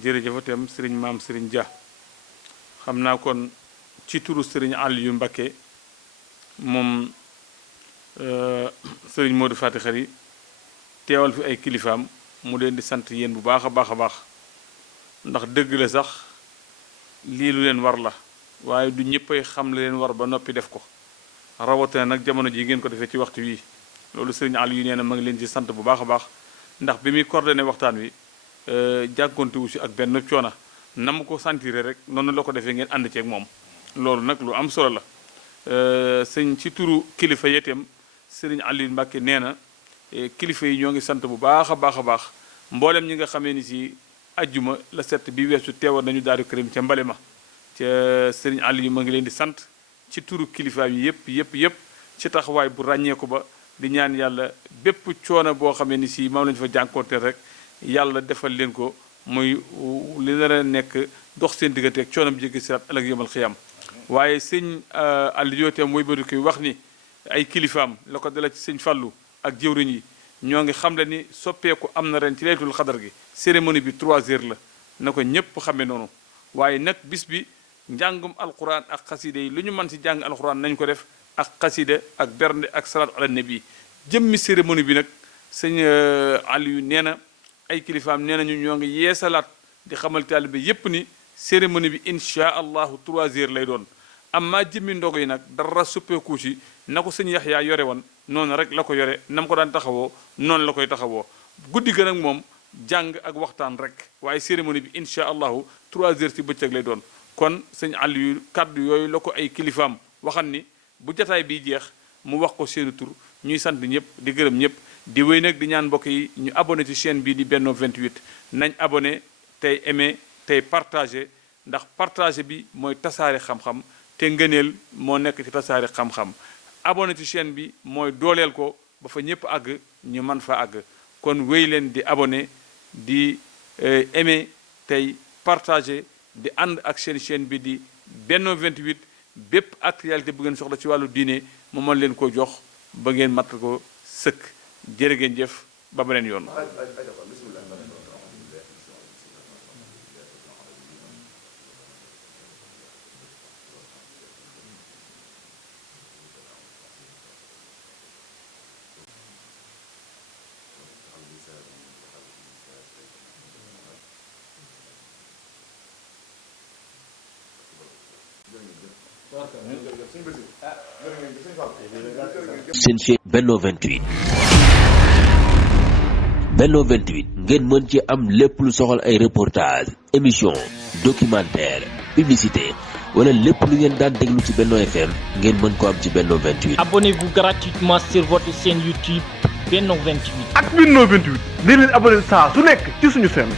jërëjëf itam sëriñ maam sëriñ Dia xam naa kon ci turu sëriñ Aliou Mbacké moom sëriñ Modou Faty Khary teewal fi ay kilifaam mu leen di sant yéen bu baax a baax a baax ndax dëgg la sax lii lu leen war la waaye du ñëppay xam la leen war ba noppi def ko rawatina nag jamono ji ngeen ko defee ci waxtu wi loolu sëriñ Aliou nee na ma ngi leen ci sant bu baax a baax ndax bi muy coordonné waxtaan wi jànkonte wu si ak benn coona na mu ko sentiré rek noonu la ko defee ngeen ànd ceeg moom loolu nag lu am solo la sëñ ci turu kilifa yeteem sëriñ Aliou Mbacké nee na kilifa yi ñoo ngi sant bu baax a baax a baax mboolem ñi nga xamee ni si ajjuma la set bi weesu teewoon nañu Daaru Karim ca mbale ma ca sëriñ Aliou ma ngi leen di sant ci turu kilifa yi yëpp ci taxawaay bu ràññeeku ba di ñaan yàlla bépp coono boo xamee ni si moom lañu fa jànkoonte rek yàlla defal leen ko muy li nar a nekk dox seen diggante ak coono bu jéggi siraat ëllëg yomal xiyam waaye sëñ Aliou itam mooy bëri koy wax ni ay kilifaam la ko dala ci sëñ Fallou ak jëwriñ yi ñoo ngi xam le ni soppeeku am na ren ci laylatul xadar gi. cérémonie bi 3 heures la na ko ñëpp xamee noonu waaye nag bis bi njàngum alquran ak xaside yi lu ñu mën si jàng alquran nañ ko def ak xaside ak bernde ak salaatu ala nabi jëmmi cérémonie bi nag sëñ Aliou nee na ay kilifaam nee nañu ñoo ngi yeesalaat di xamal taalibe yépp ni cérémonie bi incha allahu 3 heures lay doon amma jëmmi ndogo yi nag dara suppeeku ci na ko sëñ Yaxya yore woon noonu rek la ko yore nam ko daan taxawoo noonu la koy taxawoo guddi gën ak moom jàng ak waxtaan rek waaye cérémonie bi incha allahu 3 heures ci bëccëg lay doon kon sëñ Aliou kaddu yooyu la ko ay kilifaam waxan ni bu jataay bi jeex mu wax ko seeni tur ñuy sant ñëpp di gërëm ñëpp di wéy nag di ñaan mbokk yi ñu abonné ci chaîne bii di Benno 28 nañ abonné tey aimé tey partagé ndax partagé bi mooy tasaare xam-xam te ngëneel moo nekk ci tasaare xam-xam abonné ci chaîne bi mooy dooleel ko ba fa ñëpp àgg ñu man fa àgg kon wéy leen di abonné di aimé tey partagé di ànd ak seen chaîne bi di Benno 28 bépp actualité bu ngeen soxla ci wàllu diine mu mën leen ko jox ba ngeen mat ko sëkk jërë ngeen jëf ba beneen yoon. seen chaîne Benno 28 Benno 28 ngeen mën ci am lépp lu soxal ay reportage émission documentaire publicité wala lépp lu ngeen daan déglu ci Benno FM ngeen mën ko am ci Benno 28. Abonnez-vous gratuitement sur votre chaîne YouTube Benno 28. ak Benno 28 di leen abonné saa su nekk ci suñu chaîne.